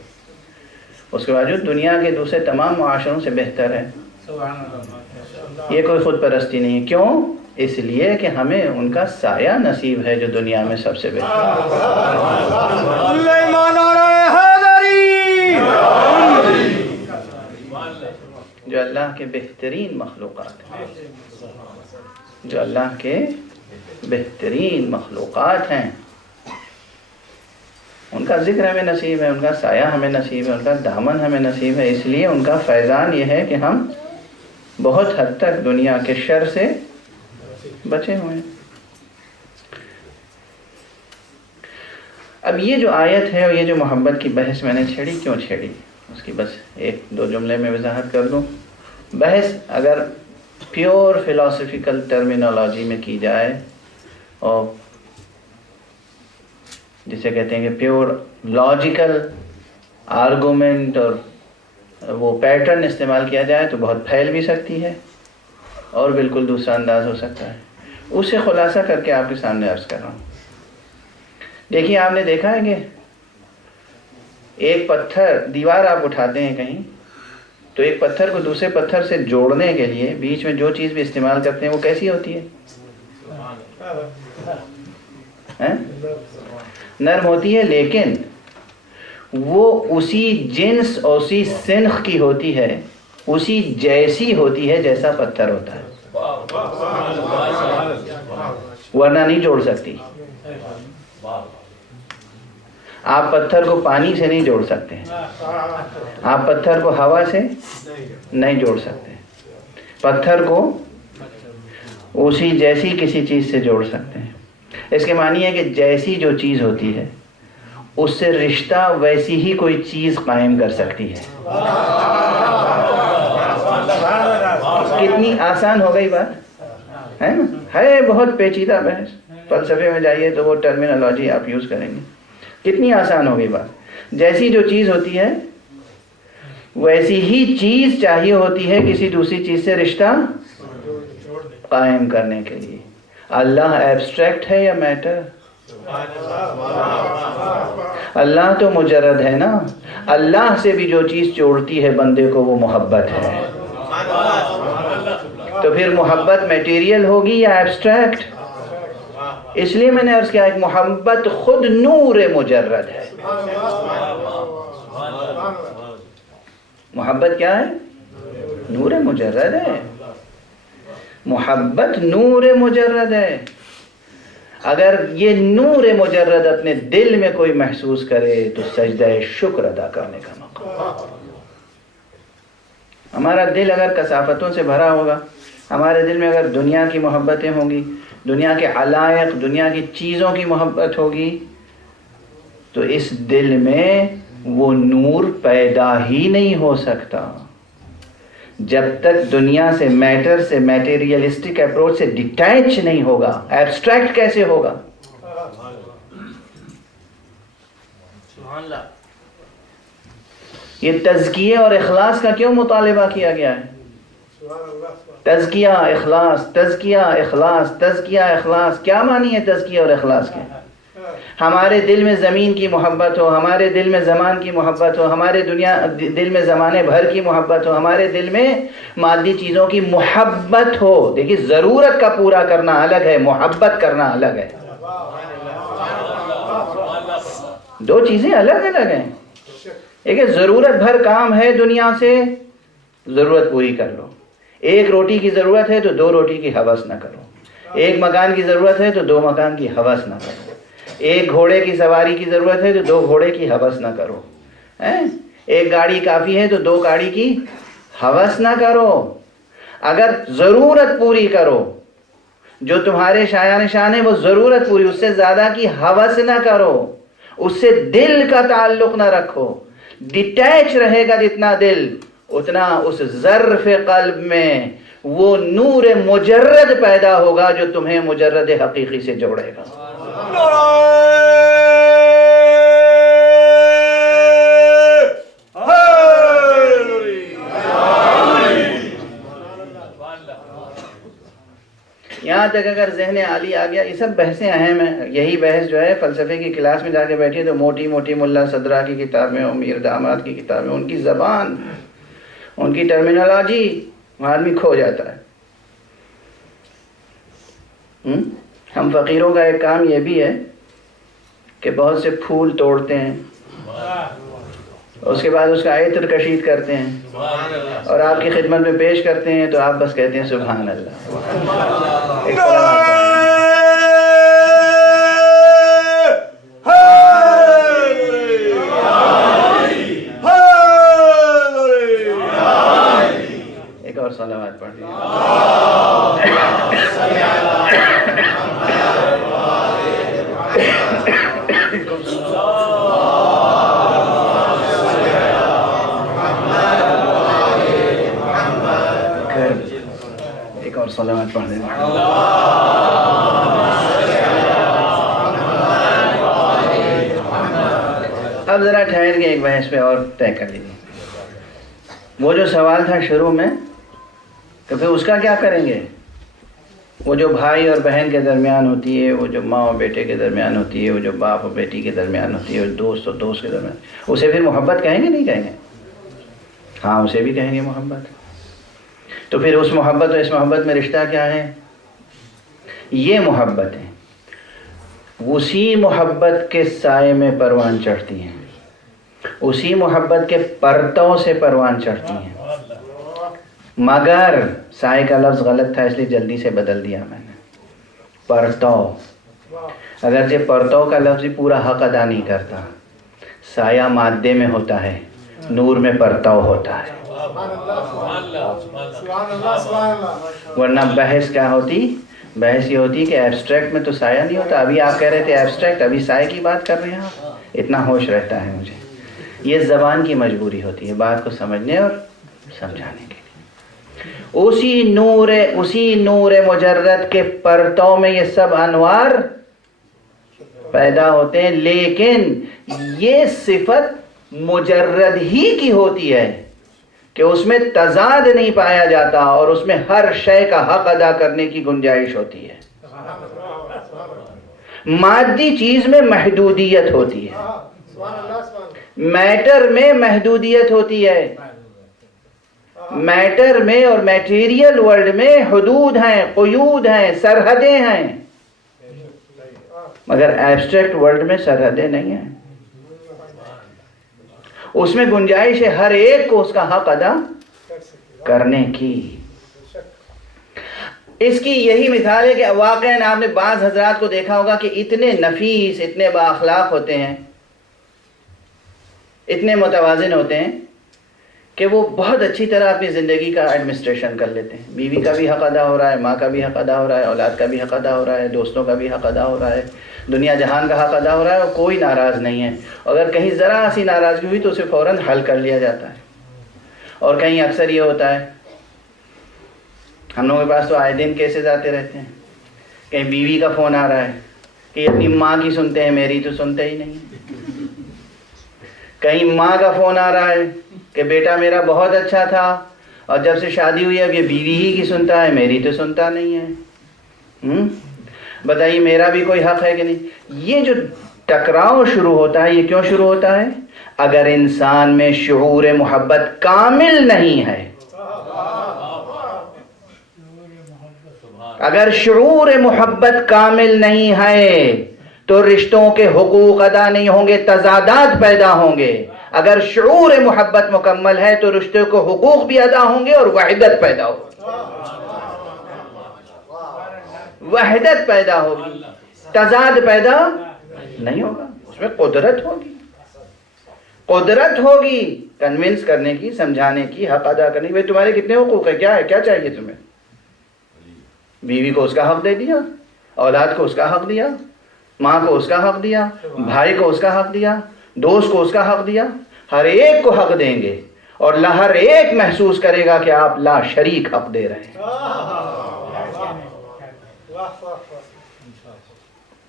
اس کے باوجود دنیا کے دوسرے تمام معاشروں سے بہتر ہے۔ یہ کوئی خود پرستی نہیں ہے، کیوں؟ اس لیے کہ ہمیں ان کا سایہ نصیب ہے جو دنیا میں سب سے بہتر ہے، جو اللہ کے بہترین مخلوقات ہیں، جو اللہ کے بہترین مخلوقات ہیں، ان کا ذکر ہمیں نصیب ہے، ان کا سایہ ہمیں نصیب ہے، ان کا دامن ہمیں نصیب ہے۔ اس لیے ان کا فیضان یہ ہے کہ ہم بہت حد تک دنیا کے شر سے بچے ہوئے ہیں۔ اب یہ جو آیت ہے اور یہ جو محبت کی بحث میں نے چھیڑی، کیوں چھیڑی، اس کی بس ایک دو جملے میں وضاحت کر دوں۔ بحث اگر پیور فلاسفیکل ٹرمینالوجی میں کی جائے، اور جسے کہتے ہیں کہ پیور لاجیکل آرگومنٹ اور وہ پیٹرن استعمال کیا جائے تو بہت پھیل بھی سکتی ہے اور بالکل دوسرا انداز ہو سکتا ہے۔ اسے خلاصہ کر کے آپ کے سامنے عرض کر رہا ہوں۔ دیکھیے، آپ نے دیکھا ہے کہ ایک پتھر، دیوار آپ اٹھاتے ہیں کہیں تو ایک پتھر کو دوسرے پتھر سے جوڑنے کے لیے بیچ میں جو چیز بھی استعمال کرتے ہیں وہ کیسی ہوتی ہے؟ نرم ہوتی ہے، لیکن وہ اسی جنس اور اسی سنخ کی ہوتی ہے، اسی جیسی ہوتی ہے جیسا پتھر ہوتا ہے، ورنہ نہیں جوڑ سکتی۔ آپ پتھر کو پانی سے نہیں جوڑ سکتے، آپ پتھر کو ہوا سے نہیں جوڑ سکتے، پتھر کو اسی جیسی کسی چیز سے جوڑ سکتے ہیں۔ اس کے معنی ہے کہ جیسی جو چیز ہوتی ہے اس سے رشتہ ویسی ہی کوئی چیز قائم کر سکتی ہے۔ کتنی آسان ہو گئی بات ہے نا؟ ہے بہت پیچیدہ بحث، فلسفے میں جائیے تو وہ ٹرمینالوجی آپ یوز کریں گے۔ کتنی آسان ہو گئی بات، جیسی جو چیز ہوتی ہے ویسی ہی چیز چاہیے ہوتی ہے کسی دوسری چیز سے رشتہ قائم کرنے کے لیے۔ اللہ ایبسٹریکٹ ہے یا میٹر؟ اللہ تو مجرد ہے نا۔ اللہ سے بھی جو چیز جوڑتی ہے بندے کو وہ محبت ہے، تو پھر محبت میٹیریل ہوگی یا ایبسٹریکٹ؟ اس لیے میں نے عرض کیا ایک محبت خود نور مجرد ہے۔ محبت کیا ہے؟ نور مجرد ہے۔ محبت نور مجرد ہے۔ اگر یہ نور مجرد اپنے دل میں کوئی محسوس کرے تو سجدہ شکر ادا کرنے کا موقع۔ ہمارا دل اگر کثافتوں سے بھرا ہوگا، ہمارے دل میں اگر دنیا کی محبتیں ہوں گی، دنیا کے علائق، دنیا کی چیزوں کی محبت ہوگی تو اس دل میں وہ نور پیدا ہی نہیں ہو سکتا جب تک دنیا سے، میٹر سے، میٹیریلسٹک اپروچ سے ڈیٹیچ نہیں ہوگا۔ ایبسٹریکٹ کیسے ہوگا؟ یہ تزکیے اور اخلاص کا کیوں مطالبہ کیا گیا ہے؟ تزکیہ اخلاص، تزکیہ اخلاص، تزکیہ اخلاص، کیا معنی ہے تزکیہ اور اخلاص کے؟ ہمارے دل میں زمین کی محبت ہو، ہمارے دل میں زمان کی محبت ہو، ہمارے دل میں زمانے بھر کی محبت ہو، ہمارے دل میں مادی چیزوں کی محبت ہو۔ دیکھیے ضرورت کا پورا کرنا الگ ہے، محبت کرنا الگ ہے، دو چیزیں الگ الگ ہیں۔ ایک ضرورت بھر کام ہے دنیا سے، ضرورت پوری کر لو۔ ایک روٹی کی ضرورت ہے تو دو روٹی کی ہوس نہ کرو، ایک مکان کی ضرورت ہے تو دو مکان کی ہوس نہ کرو، ایک گھوڑے کی سواری کی ضرورت ہے تو دو گھوڑے کی ہوس نہ کرو، ایک گاڑی کافی ہے تو دو گاڑی کی ہوس نہ کرو۔ اگر ضرورت پوری کرو، جو تمہارے شایان شان ہے وہ ضرورت پوری، اس سے زیادہ کی ہوس نہ کرو، اس سے دل کا تعلق نہ رکھو۔ ڈیٹیچ رہے گا جتنا دل، اتنا اس ظرف قلب میں وہ نور مجرد پیدا ہوگا جو تمہیں مجرد حقیقی سے جوڑے گا۔ یہاں تک اگر ذہن عالی آ گیا، یہ سب بحثیں اہم ہیں۔ یہی بحث جو ہے فلسفے کی کلاس میں جا کے بیٹھی تو موٹی موٹی ملا صدرہ کی کتابیں اور میر داماد کی کتابیں، ان کی زبان، ان کی ٹرمینالوجی، آدمی کھو جاتا ہے۔ ہم فقیروں کا ایک کام یہ بھی ہے کہ بہت سے پھول توڑتے ہیں، اس کے بعد اس کا عطر کشید کرتے ہیں اور آپ کی خدمت میں پیش کرتے ہیں تو آپ بس کہتے ہیں سبحان اللہ۔ ایک اور صلوات پڑھ دیجیے۔ ایک اور صلوات پڑھ دیں۔ اب ذرا ٹھہر کے ایک بحث پہ اور طے کر لیجیے۔ وہ جو سوال تھا شروع میں کہ پھر اس کا کیا کریں گے؟ وہ جو بھائی اور بہن کے درمیان ہوتی ہے، وہ جو ماں اور بیٹے کے درمیان ہوتی ہے، وہ جو باپ اور بیٹی کے درمیان ہوتی ہے، وہ دوست اور دوست کے درمیان، اسے پھر محبت کہیں گے نہیں کہیں گے؟ ہاں اسے بھی کہیں گے محبت۔ تو پھر اس محبت اور اس محبت میں رشتہ کیا ہے؟ یہ محبت ہے، اسی محبت کے سائے میں پروان چڑھتی ہیں، اسی محبت کے پرتوں سے پروان چڑھتی ہیں۔ مگر سائے کا لفظ غلط تھا اس لیے جلدی سے بدل دیا میں نے، پرتو۔ اگرچہ پرتو کا لفظ ہی پورا حق ادا نہیں کرتا، سایہ مادے میں ہوتا ہے، نور میں پرتو ہوتا ہے، ورنہ بحث کیا ہوتی؟ بحث یہ ہوتی کہ ایبسٹریکٹ میں تو سایہ نہیں ہوتا۔ ابھی آپ کہہ رہے تھے ایبسٹریکٹ، ابھی سائے کی بات کر رہے ہیں آپ، اتنا ہوش رہتا ہے مجھے۔ یہ زبان کی مجبوری ہوتی ہے بات کو سمجھنے اور سمجھانے کے لیے۔ اسی نور مجرد کے پرتوں میں یہ سب انوار پیدا ہوتے ہیں، لیکن یہ صفت مجرد ہی کی ہوتی ہے کہ اس میں تضاد نہیں پایا جاتا اور اس میں ہر شے کا حق ادا کرنے کی گنجائش ہوتی ہے۔ مادی چیز میں محدودیت ہوتی ہے، میٹر میں محدودیت ہوتی ہے، میٹر میں اور میٹیریل ورلڈ میں حدود ہیں، قیود ہیں، سرحدیں ہیں، مگر ایبسٹریکٹ ورلڈ میں سرحدیں نہیں ہیں۔ اس میں گنجائش ہے ہر ایک کو اس کا حق ادا کرنے کی۔ اس کی یہی مثال ہے کہ واقعاً آپ نے بعض حضرات کو دیکھا ہوگا کہ اتنے نفیس، اتنے با اخلاق ہوتے ہیں، اتنے متوازن ہوتے ہیں کہ وہ بہت اچھی طرح اپنی زندگی کا ایڈمنسٹریشن کر لیتے ہیں. بیوی کا بھی حق ادا ہو رہا ہے, ماں کا بھی حق ادا ہو رہا ہے, اولاد کا بھی حق ادا ہو رہا ہے, دوستوں کا بھی حق ادا ہو رہا ہے, دنیا جہان کا حق ادا ہو رہا ہے, اور کوئی ناراض نہیں ہے. اگر کہیں ذرا سی ناراضگی ہوئی تو اسے فوراً حل کر لیا جاتا ہے. اور کہیں اکثر یہ ہوتا ہے, ہم لوگوں کے پاس تو آئے دن کیسز آتے رہتے ہیں, کہیں بیوی کا فون آ رہا ہے کہ اپنی ماں کی سنتے ہیں, میری تو سنتے ہی نہیں. کہیں ماں کا فون آ رہا ہے کہ بیٹا میرا بہت اچھا تھا, اور جب سے شادی ہوئی اب یہ بیوی ہی کی سنتا ہے, میری تو سنتا نہیں ہے. بتائیے میرا بھی کوئی حق ہے کہ نہیں؟ یہ جو ٹکراؤ شروع ہوتا ہے, یہ کیوں شروع ہوتا ہے؟ اگر انسان میں شعور محبت کامل نہیں ہے, اگر شعور محبت کامل نہیں ہے تو رشتوں کے حقوق ادا نہیں ہوں گے, تضادات پیدا ہوں گے. اگر شعور محبت مکمل ہے تو رشتوں کے حقوق بھی ادا ہوں گے اور وحدت پیدا ہوگی. وحدت پیدا ہوگی, تضاد پیدا نہیں ہوگا. اس میں قدرت ہوگی, قدرت ہوگی کنونس کرنے کی, سمجھانے کی, حق ادا کرنے کی. بھائی تمہارے کتنے حقوق ہیں, کیا ہے, کیا چاہیے تمہیں؟ بیوی کو اس کا حق دے دیا, اولاد کو اس کا حق دیا, ماں کو اس کا حق دیا, بھائی کو اس کا حق دیا, دوست کو اس کا حق دیا. ہر ایک کو حق دیں گے, اور ہر ایک محسوس کرے گا کہ آپ لا شریک حق دے رہے ہیں.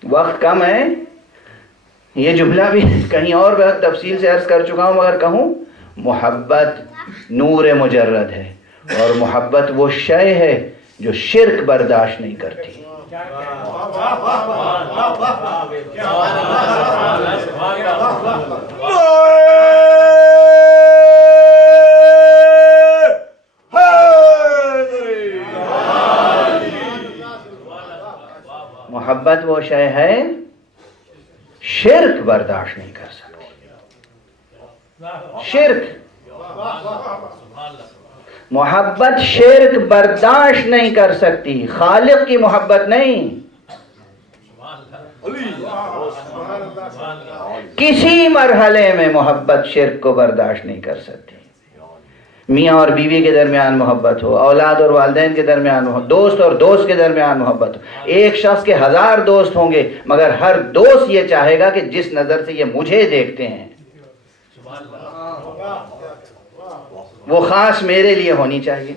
وقت کم ہے, یہ جملہ بھی کہیں اور بہت تفصیل سے عرض کر چکا ہوں, مگر کہوں محبت نور مجرد ہے, اور محبت وہ شے ہے جو شرک برداشت نہیں کرتی. محبت وہ شے ہے شرک برداشت نہیں کر سکتی. شرک, محبت شرک برداشت نہیں کر سکتی, خالق کی محبت نہیں. کسی مرحلے میں محبت شرک کو برداشت نہیں کر سکتی. میاں اور بیوی کے درمیان محبت ہو, اولاد اور والدین کے درمیان ہو, دوست اور دوست کے درمیان محبت ہو. ایک شخص کے 1000 دوست ہوں گے, مگر ہر دوست یہ چاہے گا کہ جس نظر سے یہ مجھے دیکھتے ہیں وہ خاص میرے لیے ہونی چاہیے.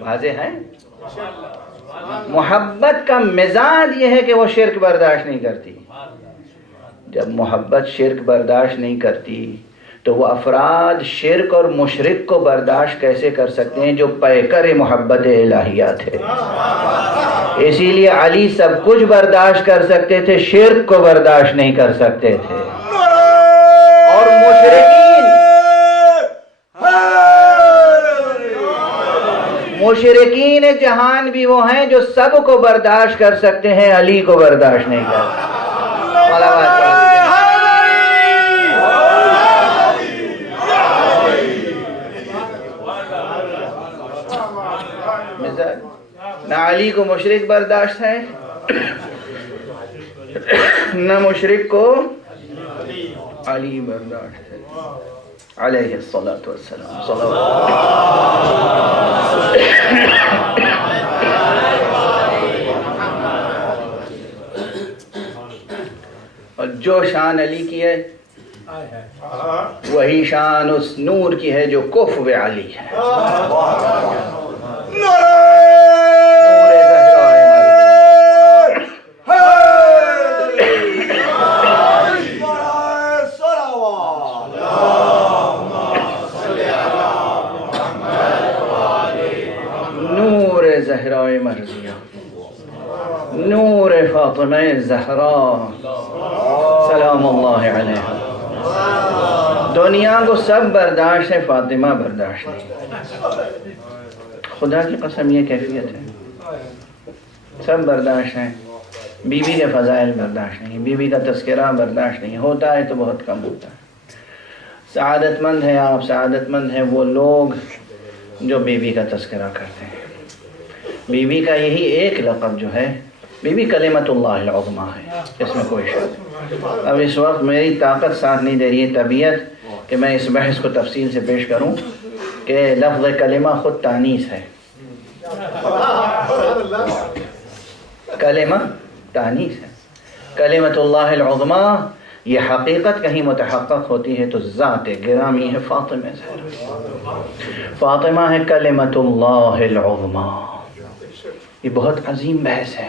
واضح ہے. محبت کا مزاج یہ ہے کہ وہ شرک برداشت نہیں کرتی. جب محبت شرک برداشت نہیں کرتی تو وہ افراد شرک اور مشرک کو برداشت کیسے کر سکتے ہیں جو پیکر محبت الہیات ہے. اسی لیے علی سب کچھ برداشت کر سکتے تھے, شرک کو برداشت نہیں کر سکتے تھے. اور مشرکین جہان بھی وہ ہیں جو سب کو برداشت کر سکتے ہیں, علی کو برداشت نہیں کر سکتے. نہ علی کو مشرک برداشت ہے, نہ مشرک کو علی برداشت ہے. علیہ الصلاۃ والسلام. اور جو شان علی کی ہے وہی شان اس نور کی ہے جو کفو علی ہے. زہرائے مرضیہ, نور فاطمہ زہرا سلام اللہ علیہا. دنیا کو سب برداشت ہے, فاطمہ برداشت نہیں. خدا کی قسم یہ کیفیت ہے. سب برداشت ہیں, بیوی کے فضائل برداشت نہیں, بیوی کا تذکرہ برداشت نہیں. ہوتا ہے تو بہت کم ہوتا ہے. سعادت مند ہیں آپ, سعادت مند ہیں وہ لوگ جو بیوی کا تذکرہ کرتے ہیں. بیوی کا یہی ایک لقب جو ہے بی بی کلمت اللہ العظمیٰ ہے، اس میں کوئی شک۔ اب اس وقت میری طاقت ساتھ نہیں دے رہی ہے، طبیعت، کہ میں اس بحث کو تفصیل سے پیش کروں کہ لفظ کلمہ خود تانیث ہے۔ کلمہ تانیث ہے، کلمت اللہ العظمیٰ یہ حقیقت کہیں متحقق ہوتی ہے تو ذات گرامی ہے فاطمہ زہرا۔ فاطمہ ہے کلمت اللہ العظمیٰ۔ یہ بہت عظیم بحث ہے،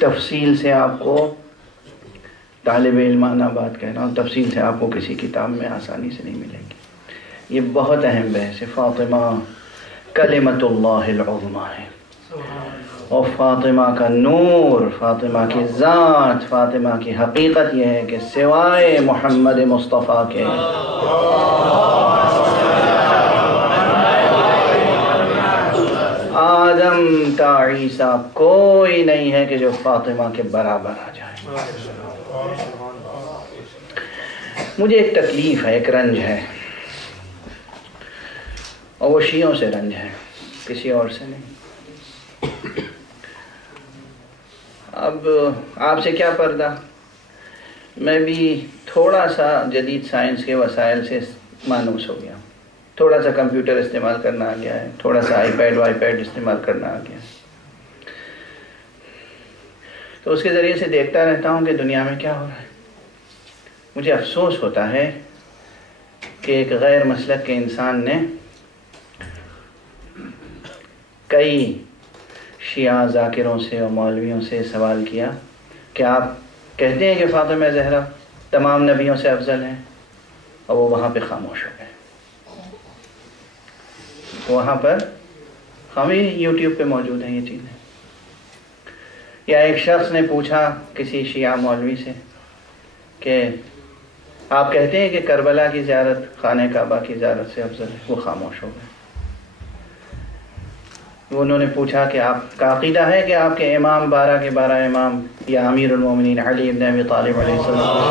تفصیل سے آپ کو طالب علمانہ بات کہہ رہا ہوں، تفصیل سے آپ کو کسی کتاب میں آسانی سے نہیں ملے گی۔ یہ بہت اہم بحث ہے۔ فاطمہ کلمت اللہ العظمیٰ ہے، اور فاطمہ کا نور، فاطمہ کی ذات، فاطمہ کی حقیقت یہ ہے کہ سوائے محمد مصطفیٰ کے آدم تا عیسیٰ کوئی نہیں ہے کہ جو فاطمہ کے برابر آ جائے۔ مجھے ایک تکلیف ہے، ایک رنج ہے، اور وہ شیعوں سے رنج ہے، کسی اور سے نہیں۔ اب آپ سے کیا پردہ، میں بھی تھوڑا سا جدید سائنس کے وسائل سے مانوس ہو گیا، تھوڑا سا کمپیوٹر استعمال کرنا آ گیا ہے، تھوڑا سا آئی پیڈ استعمال کرنا آ گیا ہے، تو اس کے ذریعے سے دیکھتا رہتا ہوں کہ دنیا میں کیا ہو رہا ہے۔ مجھے افسوس ہوتا ہے کہ ایک غیر مسلک کے انسان نے کئی شیعہ ذاکروں سے اور مولویوں سے سوال کیا کہ آپ کہتے ہیں کہ فاطمہ زہرا تمام نبیوں سے افضل ہیں، اور وہ وہاں پہ خاموش ہو گئے۔ وہاں پر ہمیں یوٹیوب پہ موجود ہیں یہ چیزیں۔ یا ایک شخص نے پوچھا کسی شیعہ مولوی سے کہ آپ کہتے ہیں کہ کربلا کی زیارت خانہ کعبہ کی زیارت سے افضل ہے، وہ خاموش ہو گئے۔ انہوں نے پوچھا کہ آپ کا عقیدہ ہے کہ آپ کے امام 12 کے 12 امام یا امیر المومنین علی ابن ابی طالب علیہ السلام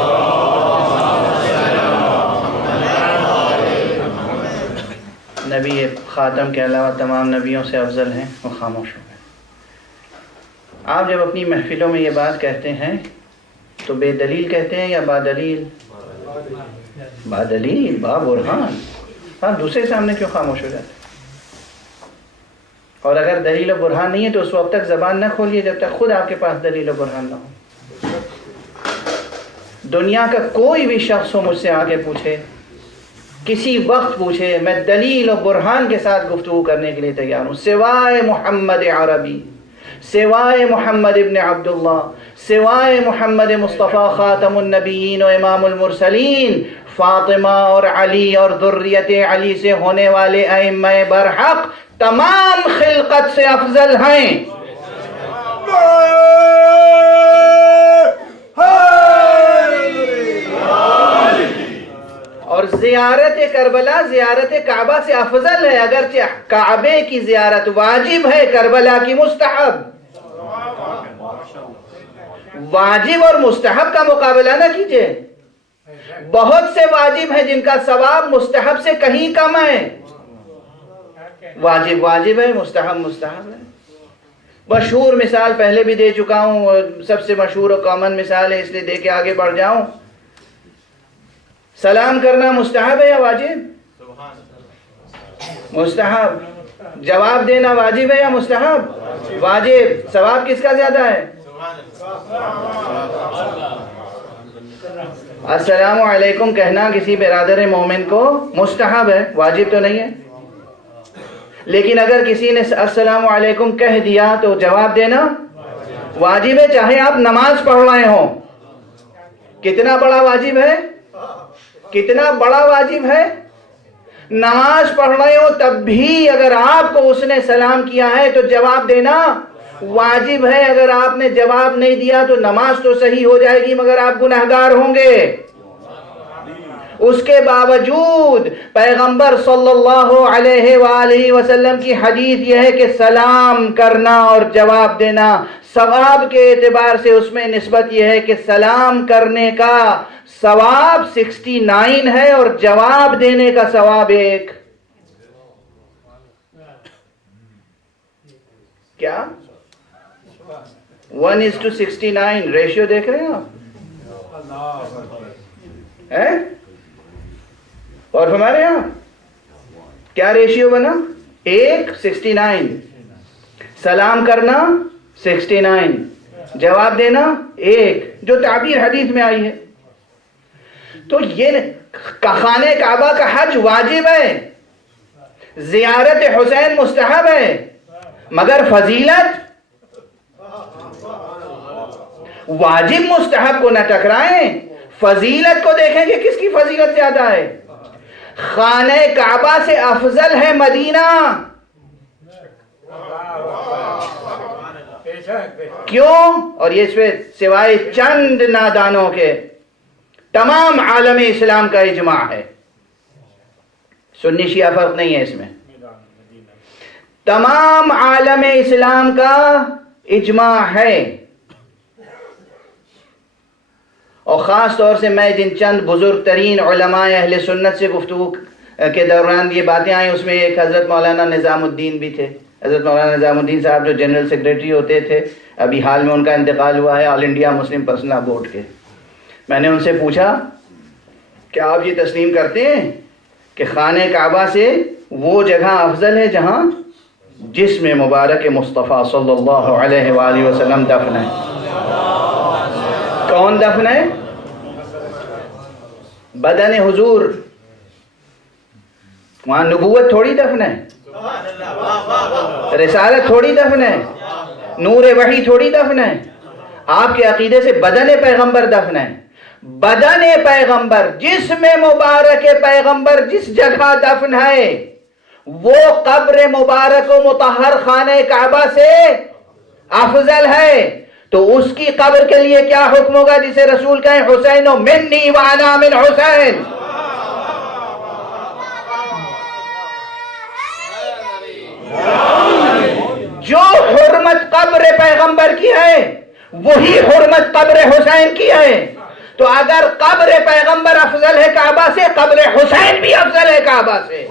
نبی خاتم کے علاوہ تمام نبیوں سے افضل ہیں؟ وہ خاموش ہو گئے۔ آپ جب اپنی محفلوں میں یہ بات کہتے ہیں تو بے دلیل کہتے ہیں یا بادلیل؟ بادلیل، با برہان۔ ہاں، دوسرے سامنے کیوں خاموش ہو جاتے ہیں؟ اور اگر دلیل و برہان نہیں ہے تو اس وقت تک زبان نہ کھولیے جب تک خود آپ کے پاس دلیل و برہان نہ ہو۔ دنیا کا کوئی بھی شخص ہو مجھ سے آگے پوچھے، کسی وقت پوچھے، میں دلیل و برہان کے ساتھ گفتگو کرنے کے لیے تیار ہوں، سوائے محمد عربی، سوائے محمد ابن عبداللہ، سوائے محمد مصطفیٰ خاتم النبیین و امام المرسلین۔ فاطمہ اور علی اور ذریت علی سے ہونے والے ائمہ برحق تمام خلقت سے افضل ہیں۔ اور زیارت کربلا زیارت کعبہ سے افضل ہے، اگرچہ کعبے کی زیارت واجب ہے، کربلا کی مستحب۔ واجب اور مستحب کا مقابلہ نہ کیجئے، بہت سے واجب ہیں جن کا ثواب مستحب سے کہیں کم ہے۔ واجب واجب ہے، مستحب مستحب ہے۔ مشہور مثال پہلے بھی دے چکا ہوں، سب سے مشہور اور کامن مثال ہے اس لیے دے کے آگے بڑھ جاؤں۔ سلام کرنا مستحب ہے یا واجب؟ مستحب۔ جواب دینا واجب ہے یا مستحب؟ واجب۔ ثواب کس کا زیادہ ہے؟ السلام علیکم کہنا کسی برادر مومن کو مستحب ہے، واجب تو نہیں ہے۔ لیکن اگر کسی نے السلام علیکم کہہ دیا تو جواب دینا واجب ہے، چاہے آپ نماز پڑھ رہے ہوں۔ کتنا بڑا واجب ہے؟ کتنا بڑا واجب ہے؟ نماز پڑھ رہے ہو تب بھی اگر آپ کو اس نے سلام کیا ہے تو جواب دینا واجب ہے۔ اگر آپ نے جواب نہیں دیا تو نماز تو صحیح ہو جائے گی مگر آپ گنہگار ہوں گے۔ اس کے باوجود پیغمبر صلی اللہ علیہ وآلہ وسلم کی حدیث یہ ہے کہ سلام کرنا اور جواب دینا ثواب کے اعتبار سے اس میں نسبت یہ ہے کہ سلام کرنے کا ثواب 69 ہے اور جواب دینے کا ثواب 1۔ کیا 1:69 ریشیو دیکھ رہے ہیں آپ اور ہمارے یہاں کیا ریشیو بنا؟ 1:69. سلام کرنا 69، جواب دینا 1، جو تعبیر حدیث میں آئی ہے. تو یہ خانہ کعبہ کا حج واجب ہے، زیارت حسین مستحب ہے، مگر فضیلت واجب مستحب کو نہ ٹکرائیں، فضیلت کو دیکھیں کہ کس کی فضیلت زیادہ ہے. خانہ کعبہ سے افضل ہے مدینہ. کیوں؟ اور یہ اس پہ سوائے چند نادانوں کے تمام عالم اسلام کا اجماع ہے. سنی شیعہ فرق نہیں ہے اس میں، تمام عالم اسلام کا اجماع ہے. اور خاص طور سے میں جن چند بزرگ ترین علماء اہل سنت سے گفتگو کے دوران یہ باتیں آئیں، اس میں ایک حضرت مولانا نظام الدین بھی تھے. حضرت مولانا نظام الدین صاحب جو جنرل سیکریٹری ہوتے تھے، ابھی حال میں ان کا انتقال ہوا ہے، آل انڈیا مسلم پرسنل بورڈ کے. میں نے ان سے پوچھا کہ آپ یہ تسلیم کرتے ہیں کہ خانہ کعبہ سے وہ جگہ افضل ہے جہاں جسم مبارک مصطفیٰ صلی اللہ علیہ وآلہ وسلم دفن ہے؟ کون دفن ہے؟ بدن حضور. وہاں نبوت تھوڑی دفن ہے، رسالت تھوڑی دفن ہے، نور وحی تھوڑی دفن ہے. آپ کے عقیدے سے بدن پیغمبر دفن ہے. بدن پیغمبر، جسم مبارک پیغمبر جس جگہ دفن ہے وہ قبر مبارک و مطہر خانہ کعبہ سے افضل ہے. تو اس کی قبر کے لیے کیا حکم ہوگا جسے رسول کہیں حسین منی وانا من حسین؟ جو حرمت قبر پیغمبر کی ہے وہی حرمت قبر حسین کی ہے. تو اگر قبر پیغمبر افضل ہے کعبہ سے، قبر حسین بھی افضل ہے کعبہ سے.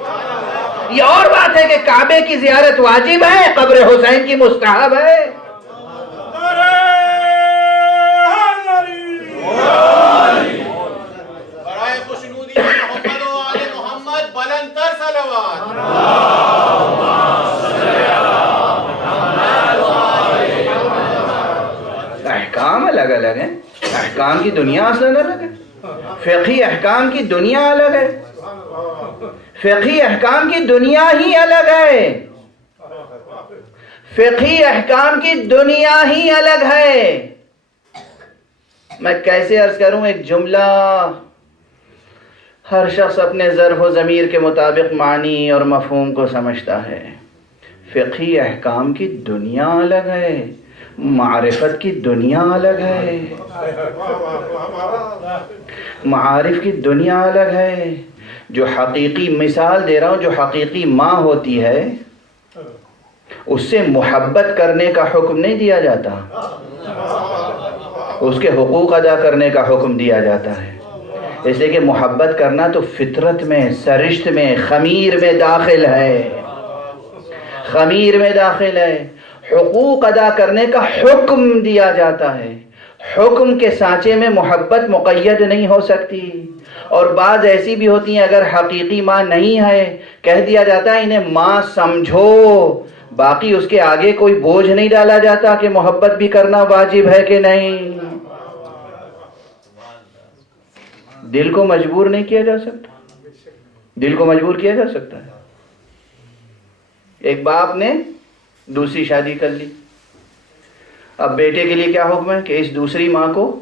یہ اور بات ہے کہ کعبے کی زیارت واجب ہے، قبر حسین کی مستحب ہے. برائے خوشنودی محمد و آل محمد بلندتر صلوات. احکام الگ الگ ہیں، احکام کی دنیا اصلاً الگ ہے، فقہی احکام کی دنیا الگ ہے، فقہی احکام کی دنیا ہی الگ ہے، فقہی احکام کی دنیا ہی الگ ہے. میں کیسے عرض کروں؟ ایک جملہ ہر شخص اپنے ظرف و ضمیر کے مطابق معنی اور مفہوم کو سمجھتا ہے. فقہی احکام کی دنیا الگ ہے، معرفت کی دنیا الگ ہے، معارف کی دنیا الگ ہے. جو حقیقی، مثال دے رہا ہوں، جو حقیقی ماں ہوتی ہے اس سے محبت کرنے کا حکم نہیں دیا جاتا، اس کے حقوق ادا کرنے کا حکم دیا جاتا ہے. اس لیے کہ محبت کرنا تو فطرت میں، سرشت میں، خمیر میں داخل ہے، خمیر میں داخل ہے. حقوق ادا کرنے کا حکم دیا جاتا ہے. حکم کے سانچے میں محبت مقید نہیں ہو سکتی. اور بعض ایسی بھی ہوتی ہیں اگر حقیقی ماں نہیں ہے کہہ دیا جاتا ہے انہیں ماں سمجھو، باقی اس کے آگے کوئی بوجھ نہیں ڈالا جاتا کہ محبت بھی کرنا واجب ہے کہ نہیں. دل کو مجبور نہیں کیا جا سکتا، دل کو مجبور کیا جا سکتا ہے. ایک باپ نے دوسری شادی کر لی، اب بیٹے کے لیے کیا حکم ہے کہ اس دوسری ماں کو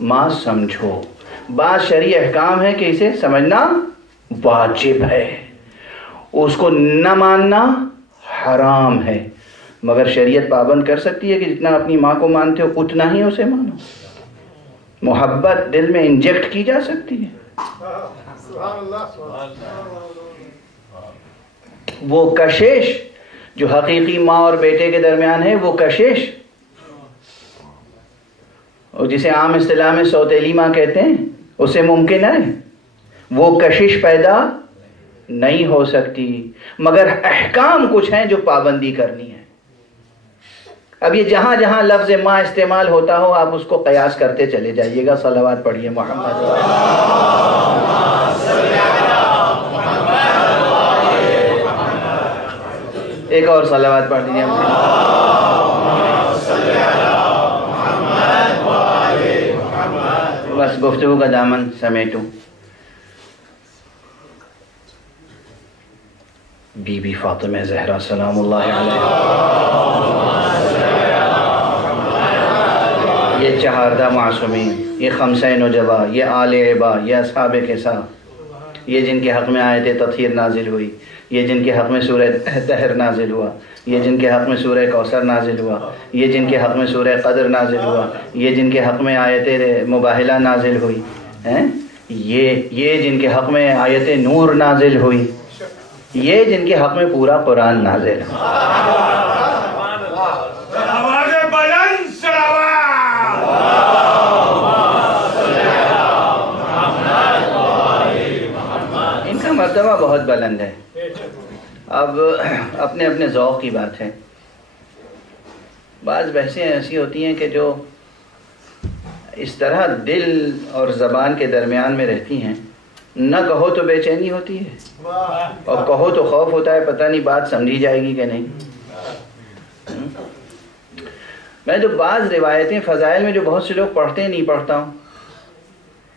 ماں سمجھو. بعض شرعی احکام ہے کہ اسے سمجھنا واجب ہے، اس کو نہ ماننا حرام ہے، مگر شریعت پابند کر سکتی ہے کہ جتنا اپنی ماں کو مانتے ہو اتنا ہی اسے مانو. محبت دل میں انجیکٹ کی جا سکتی ہے. وہ کشش جو حقیقی ماں اور بیٹے کے درمیان ہے، وہ کشش، اور جسے عام اصطلاح میں سوتیلی ماں کہتے ہیں، اسے ممکن ہے وہ کشش پیدا نہیں ہو سکتی. مگر احکام کچھ ہیں جو پابندی کرنی ہے، اب یہ جہاں جہاں لفظ ماں استعمال ہوتا ہو آپ اس کو قیاس کرتے چلے جائیے گا. صلوات پڑھیے محمد. ایک اور صلوات پڑھ دیجیے. بس گفتگو کا دامن سمیٹوں. بی بی فاطمہ زہرا سلام اللہ علیہ، یہ چہاردہ معصومین، یہ خمسہ نجبا، یہ آل عبا، یہ اصحاب قصہ، یہ جن کے حق میں آیت تطہیر نازل ہوئی، یہ جن کے حق میں سورہ دہر نازل ہوا، یہ جن کے حق میں سورہ کوثر نازل ہوا، یہ جن کے حق میں سورہ قدر نازل ہوا، یہ جن کے حق میں آیت مباہلہ نازل ہوئی، یہ جن کے حق میں آیت نور نازل ہوئی، یہ جن کے حق میں پورا قرآن نازل ہوا. ان کا مرتبہ بہت بلند ہے. اب اپنے اپنے ذوق کی بات ہے. بعض بحثیں ایسی ہوتی ہیں کہ جو اس طرح دل اور زبان کے درمیان میں رہتی ہیں، نہ کہو تو بے چینی ہوتی ہے اور کہو تو خوف ہوتا ہے پتہ نہیں بات سمجھی جائے گی کہ نہیں. میں جو بعض روایتیں فضائل میں جو بہت سے لوگ پڑھتے ہیں نہیں پڑھتا ہوں،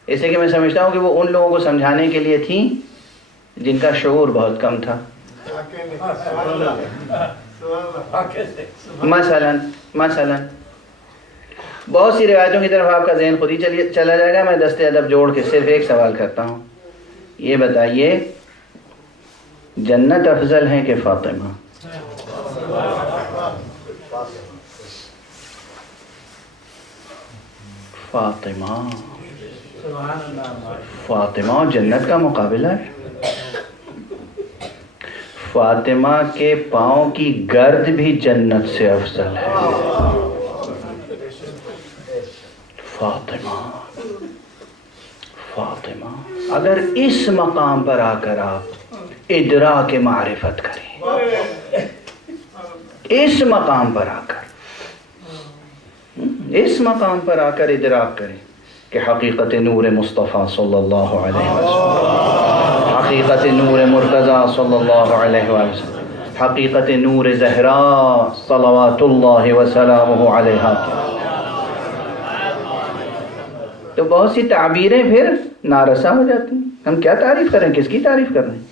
اس لیے کہ میں سمجھتا ہوں کہ وہ ان لوگوں کو سمجھانے کے لیے تھیں جن کا شعور بہت کم تھا. مثلا بہت سی روایتوں کی طرف آپ کا ذہن خود ہی چلا جائے گا. میں دستے ادب جوڑ کے صرف ایک سوال کرتا ہوں، یہ بتائیے جنت افضل ہے کہ فاطمہ؟ فاطمہ جنت کا مقابلہ ہے. فاطمہ کے پاؤں کی گرد بھی جنت سے افضل ہے. فاطمہ اگر اس مقام پر آ کر آپ ادراک معرفت کریں، اس مقام پر آ کر ادراک کریں کہ حقیقت نور مصطفیٰ صلی اللہ علیہ وسلم، حقیقت نور مرتضیٰ صلی اللہ علیہ وسلم، حقیقت نور زہرا صلوات اللہ وسلامہ علیہا، تو بہت سی تعبیریں پھر نارسا ہو جاتی ہیں. ہم کیا تعریف کریں، کس کی تعریف کر رہے ہیں؟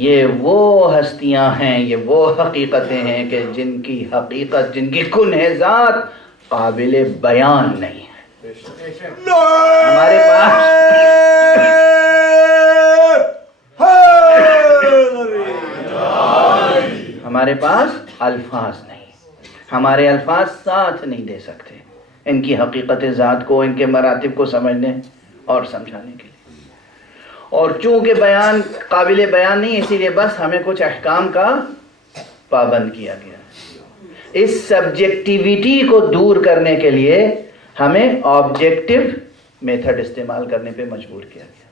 یہ وہ ہستیاں ہیں، یہ وہ حقیقتیں ہیں کہ جن کی حقیقت، جن کی کنہ ذات قابل بیان نہیں ہے. ہمارے پاس الفاظ نہیں، ہمارے الفاظ ساتھ نہیں دے سکتے ان کی حقیقت ذات کو، ان کے مراتب کو سمجھنے اور سمجھانے کے لیے. اور چونکہ بیان قابل بیان نہیں، اسی لیے بس ہمیں کچھ احکام کا پابند کیا گیا. اس سبجیکٹیویٹی کو دور کرنے کے لیے ہمیں آبجیکٹیو میتھڈ استعمال کرنے پہ مجبور کیا گیا.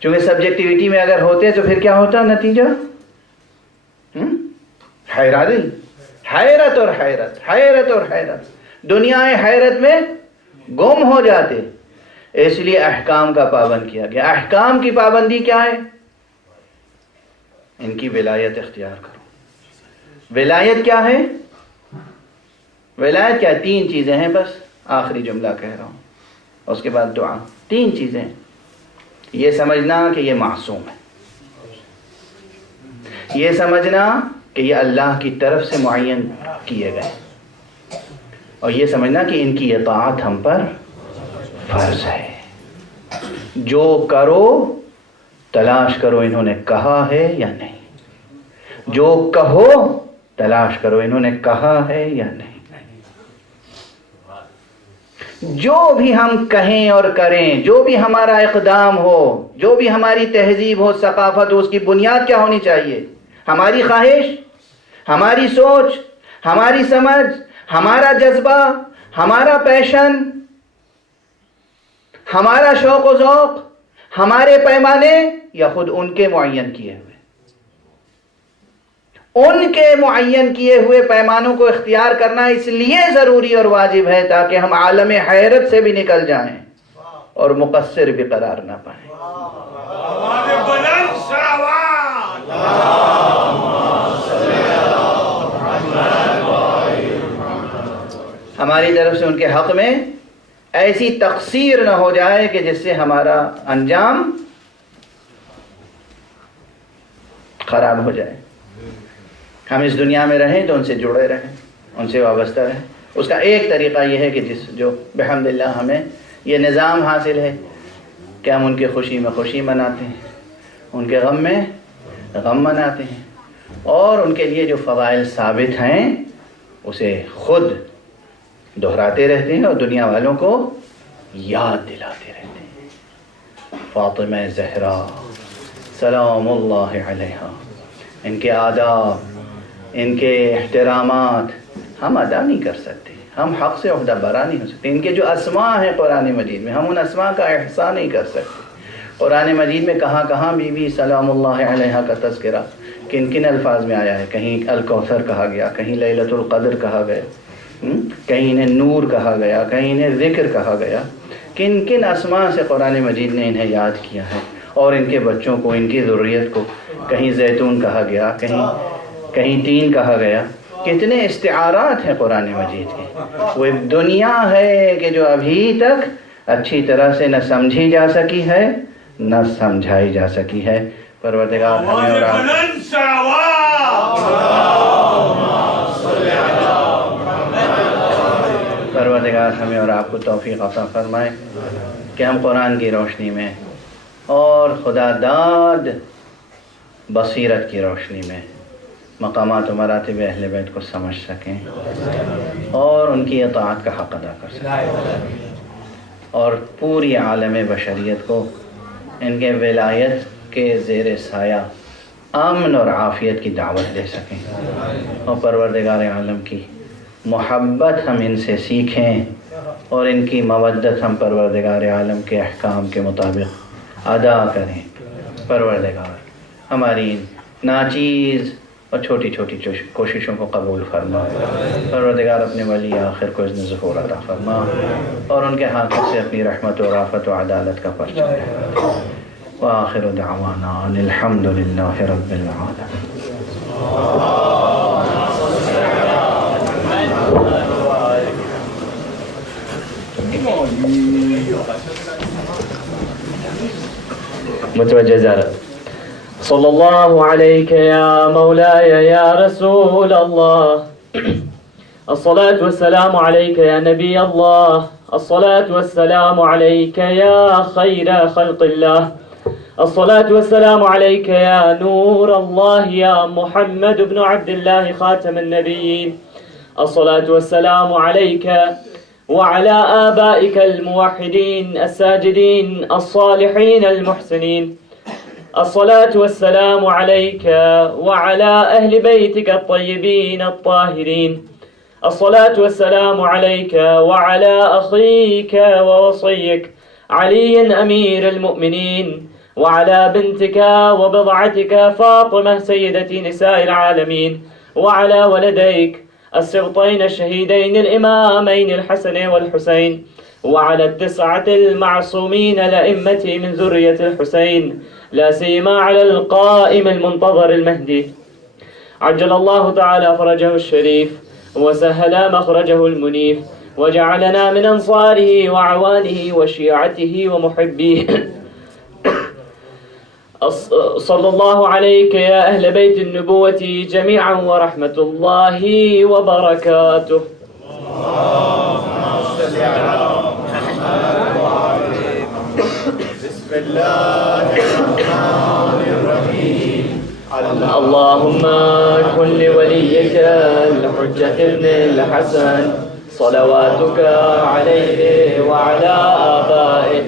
چونکہ سبجیکٹیویٹی میں اگر ہوتے تو پھر کیا ہوتا نتیجہ؟ حیرت اور حیرت، دنیا حیرت میں گم ہو جاتے. اس لیے احکام کا پابند کیا گیا. احکام کی پابندی کیا ہے؟ ان کی ولایت اختیار کرو. ولایت کیا ہے؟ ولایت کیا ہے؟ 3 چیزیں ہیں، بس آخری جملہ کہہ رہا ہوں، اس کے بعد دعا. 3 چیزیں. یہ سمجھنا کہ یہ معصوم ہے، یہ سمجھنا کہ یہ اللہ کی طرف سے معین کیے گئے، اور یہ سمجھنا کہ ان کی اطاعت ہم پر فرض ہے. جو کرو تلاش کرو انہوں نے کہا ہے یا نہیں، جو کہو تلاش کرو انہوں نے کہا ہے یا نہیں. جو بھی ہم کہیں اور کریں، جو بھی ہمارا اقدام ہو، جو بھی ہماری تہذیب ہو، ثقافت ہو، اس کی بنیاد کیا ہونی چاہیے؟ ہماری خواہش، ہماری سوچ، ہماری سمجھ، ہمارا جذبہ، ہمارا پیشن، ہمارا شوق و ذوق، ہمارے پیمانے، یا خود ان کے معین کیے ہوئے. ان کے معین کیے ہوئے پیمانوں کو اختیار کرنا اس لیے ضروری اور واجب ہے تاکہ ہم عالم حیرت سے بھی نکل جائیں اور مقصر بھی قرار نہ پائیں۔ ہماری طرف سے ان کے حق میں ایسی تقصیر نہ ہو جائے کہ جس سے ہمارا انجام خراب ہو جائے۔ ہم اس دنیا میں رہیں تو ان سے جڑے رہیں، ان سے وابستہ رہیں۔ اس کا ایک طریقہ یہ ہے کہ جو بحمداللہ ہمیں یہ نظام حاصل ہے کہ ہم ان کی خوشی میں خوشی مناتے ہیں، ان کے غم میں غم مناتے ہیں، اور ان کے لیے جو فضائل ثابت ہیں اسے خود دہراتے رہتے ہیں اور دنیا والوں کو یاد دلاتے رہتے ہیں۔ فاطمہ زہرا سلام اللہ علیہا، ان کے آداب، ان کے احترامات ہم ادا نہیں کر سکتے، ہم حق سے عہدہ برا نہیں ہو سکتے۔ ان کے جو اسماء ہیں قرآن مجید میں، ہم ان اسماء کا احصاء نہیں کر سکتے۔ قرآن مجید میں کہاں کہاں بی بی سلام اللہ علیہا کا تذکرہ کن کن الفاظ میں آیا ہے۔ کہیں الکوثر کہا گیا، کہیں لیلۃ القدر کہا گیا، کہیں انہیں نور کہا گیا، کہیں انہیں ذکر کہا گیا۔ کن کن اسماء سے قرآن مجید نے انہیں یاد کیا ہے، اور ان کے بچوں کو، ان کی ذریت کو کہیں زیتون کہا گیا، کہیں تین کہا گیا۔ کتنے استعارات ہیں قرآن مجید کے۔ وہ ایک دنیا ہے کہ جو ابھی تک اچھی طرح سے نہ سمجھی جا سکی ہے نہ سمجھائی جا سکی ہے۔ پروردگار ہمیں اور آپ کو توفیق عطا فرمائے کہ ہم قرآن کی روشنی میں اور خدا داد بصیرت کی روشنی میں مقامات و مراتب اہل بیت کو سمجھ سکیں اور ان کی اطاعت کا حق ادا کر سکیں، اور پوری عالم بشریت کو ان کے ولایت کے زیر سایہ امن اور عافیت کی دعوت دے سکیں، اور پروردگار عالم کی محبت ہم ان سے سیکھیں اور ان کی مودت ہم پروردگار عالم کے احکام کے مطابق ادا کریں۔ پروردگار ہماری ناچیز اور چھوٹی چھوٹی کوششوں کو قبول فرما۔ پروردگار اپنے ولی آخر کو اذن ظہور عطا فرما اور ان کے ہاتھوں سے اپنی رحمت و رافت و عدالت کا پرچم دے۔ وآخر دعوانا ان الحمد للہ رب العالمین۔ متوجہ زیارت۔ صلی اللہ علیہ یا مولاي یا رسول اللہ، الصلاة والسلام علیک یا نبی اللہ، الصلاة والسلام علیک یا خیر خلق اللہ، الصلاة والسلام علیک یا نور اللہ یا محمد بن عبد اللہ خاتم النبیین، الصلاة والسلام علیک وعلى آبائك الموحدين الساجدين الصالحين المحسنين، الصلاة والسلام عليك وعلى أهل بيتك الطيبين الطاهرين، الصلاة والسلام عليك وعلى أخيك ووصيك علي أمير المؤمنين، وعلى بنتك وبضعتك فاطمة سيدة نساء العالمين، وعلى ولديك السبطين الشهيدين الإمامين الحسن والحسين، وعلى التسعة المعصومين الأئمة من ذرية الحسين، لا سيما على القائم المنتظر المهدي، عجل الله تعالى فرجه الشريف وسهل مخرجه المنيف، وجعلنا من أنصاره وعوانه وشيعته ومحبيه. صلى الله عليك يا أهل بيت النبوة جميعا ورحمة الله وبركاته. بسم الله الرحمن الرحيم. اللهم كن لوليك الحجة ابن الحسن صلواتك عليه وعلى آبائه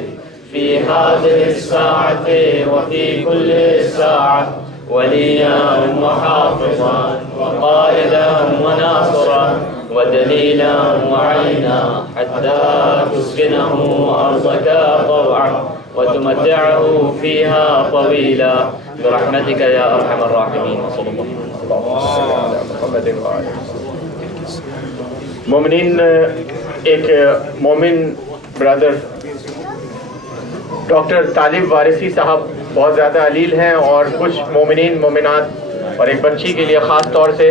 في هذه الساعة وفي كل ساعة وليا وحافظا وقائدا وناصرا ودليلا وعينا حتى تسكنه أرضك طوعا وتمتعه فيها طويلا برحمتك يا أرحم الراحمين. صلى الله عليه وسلم. مومنین، ایک مومن برادر ڈاکٹر طالب وارثی صاحب بہت زیادہ علیل ہیں، اور کچھ مومنین مومنات اور ایک بچی کے لیے خاص طور سے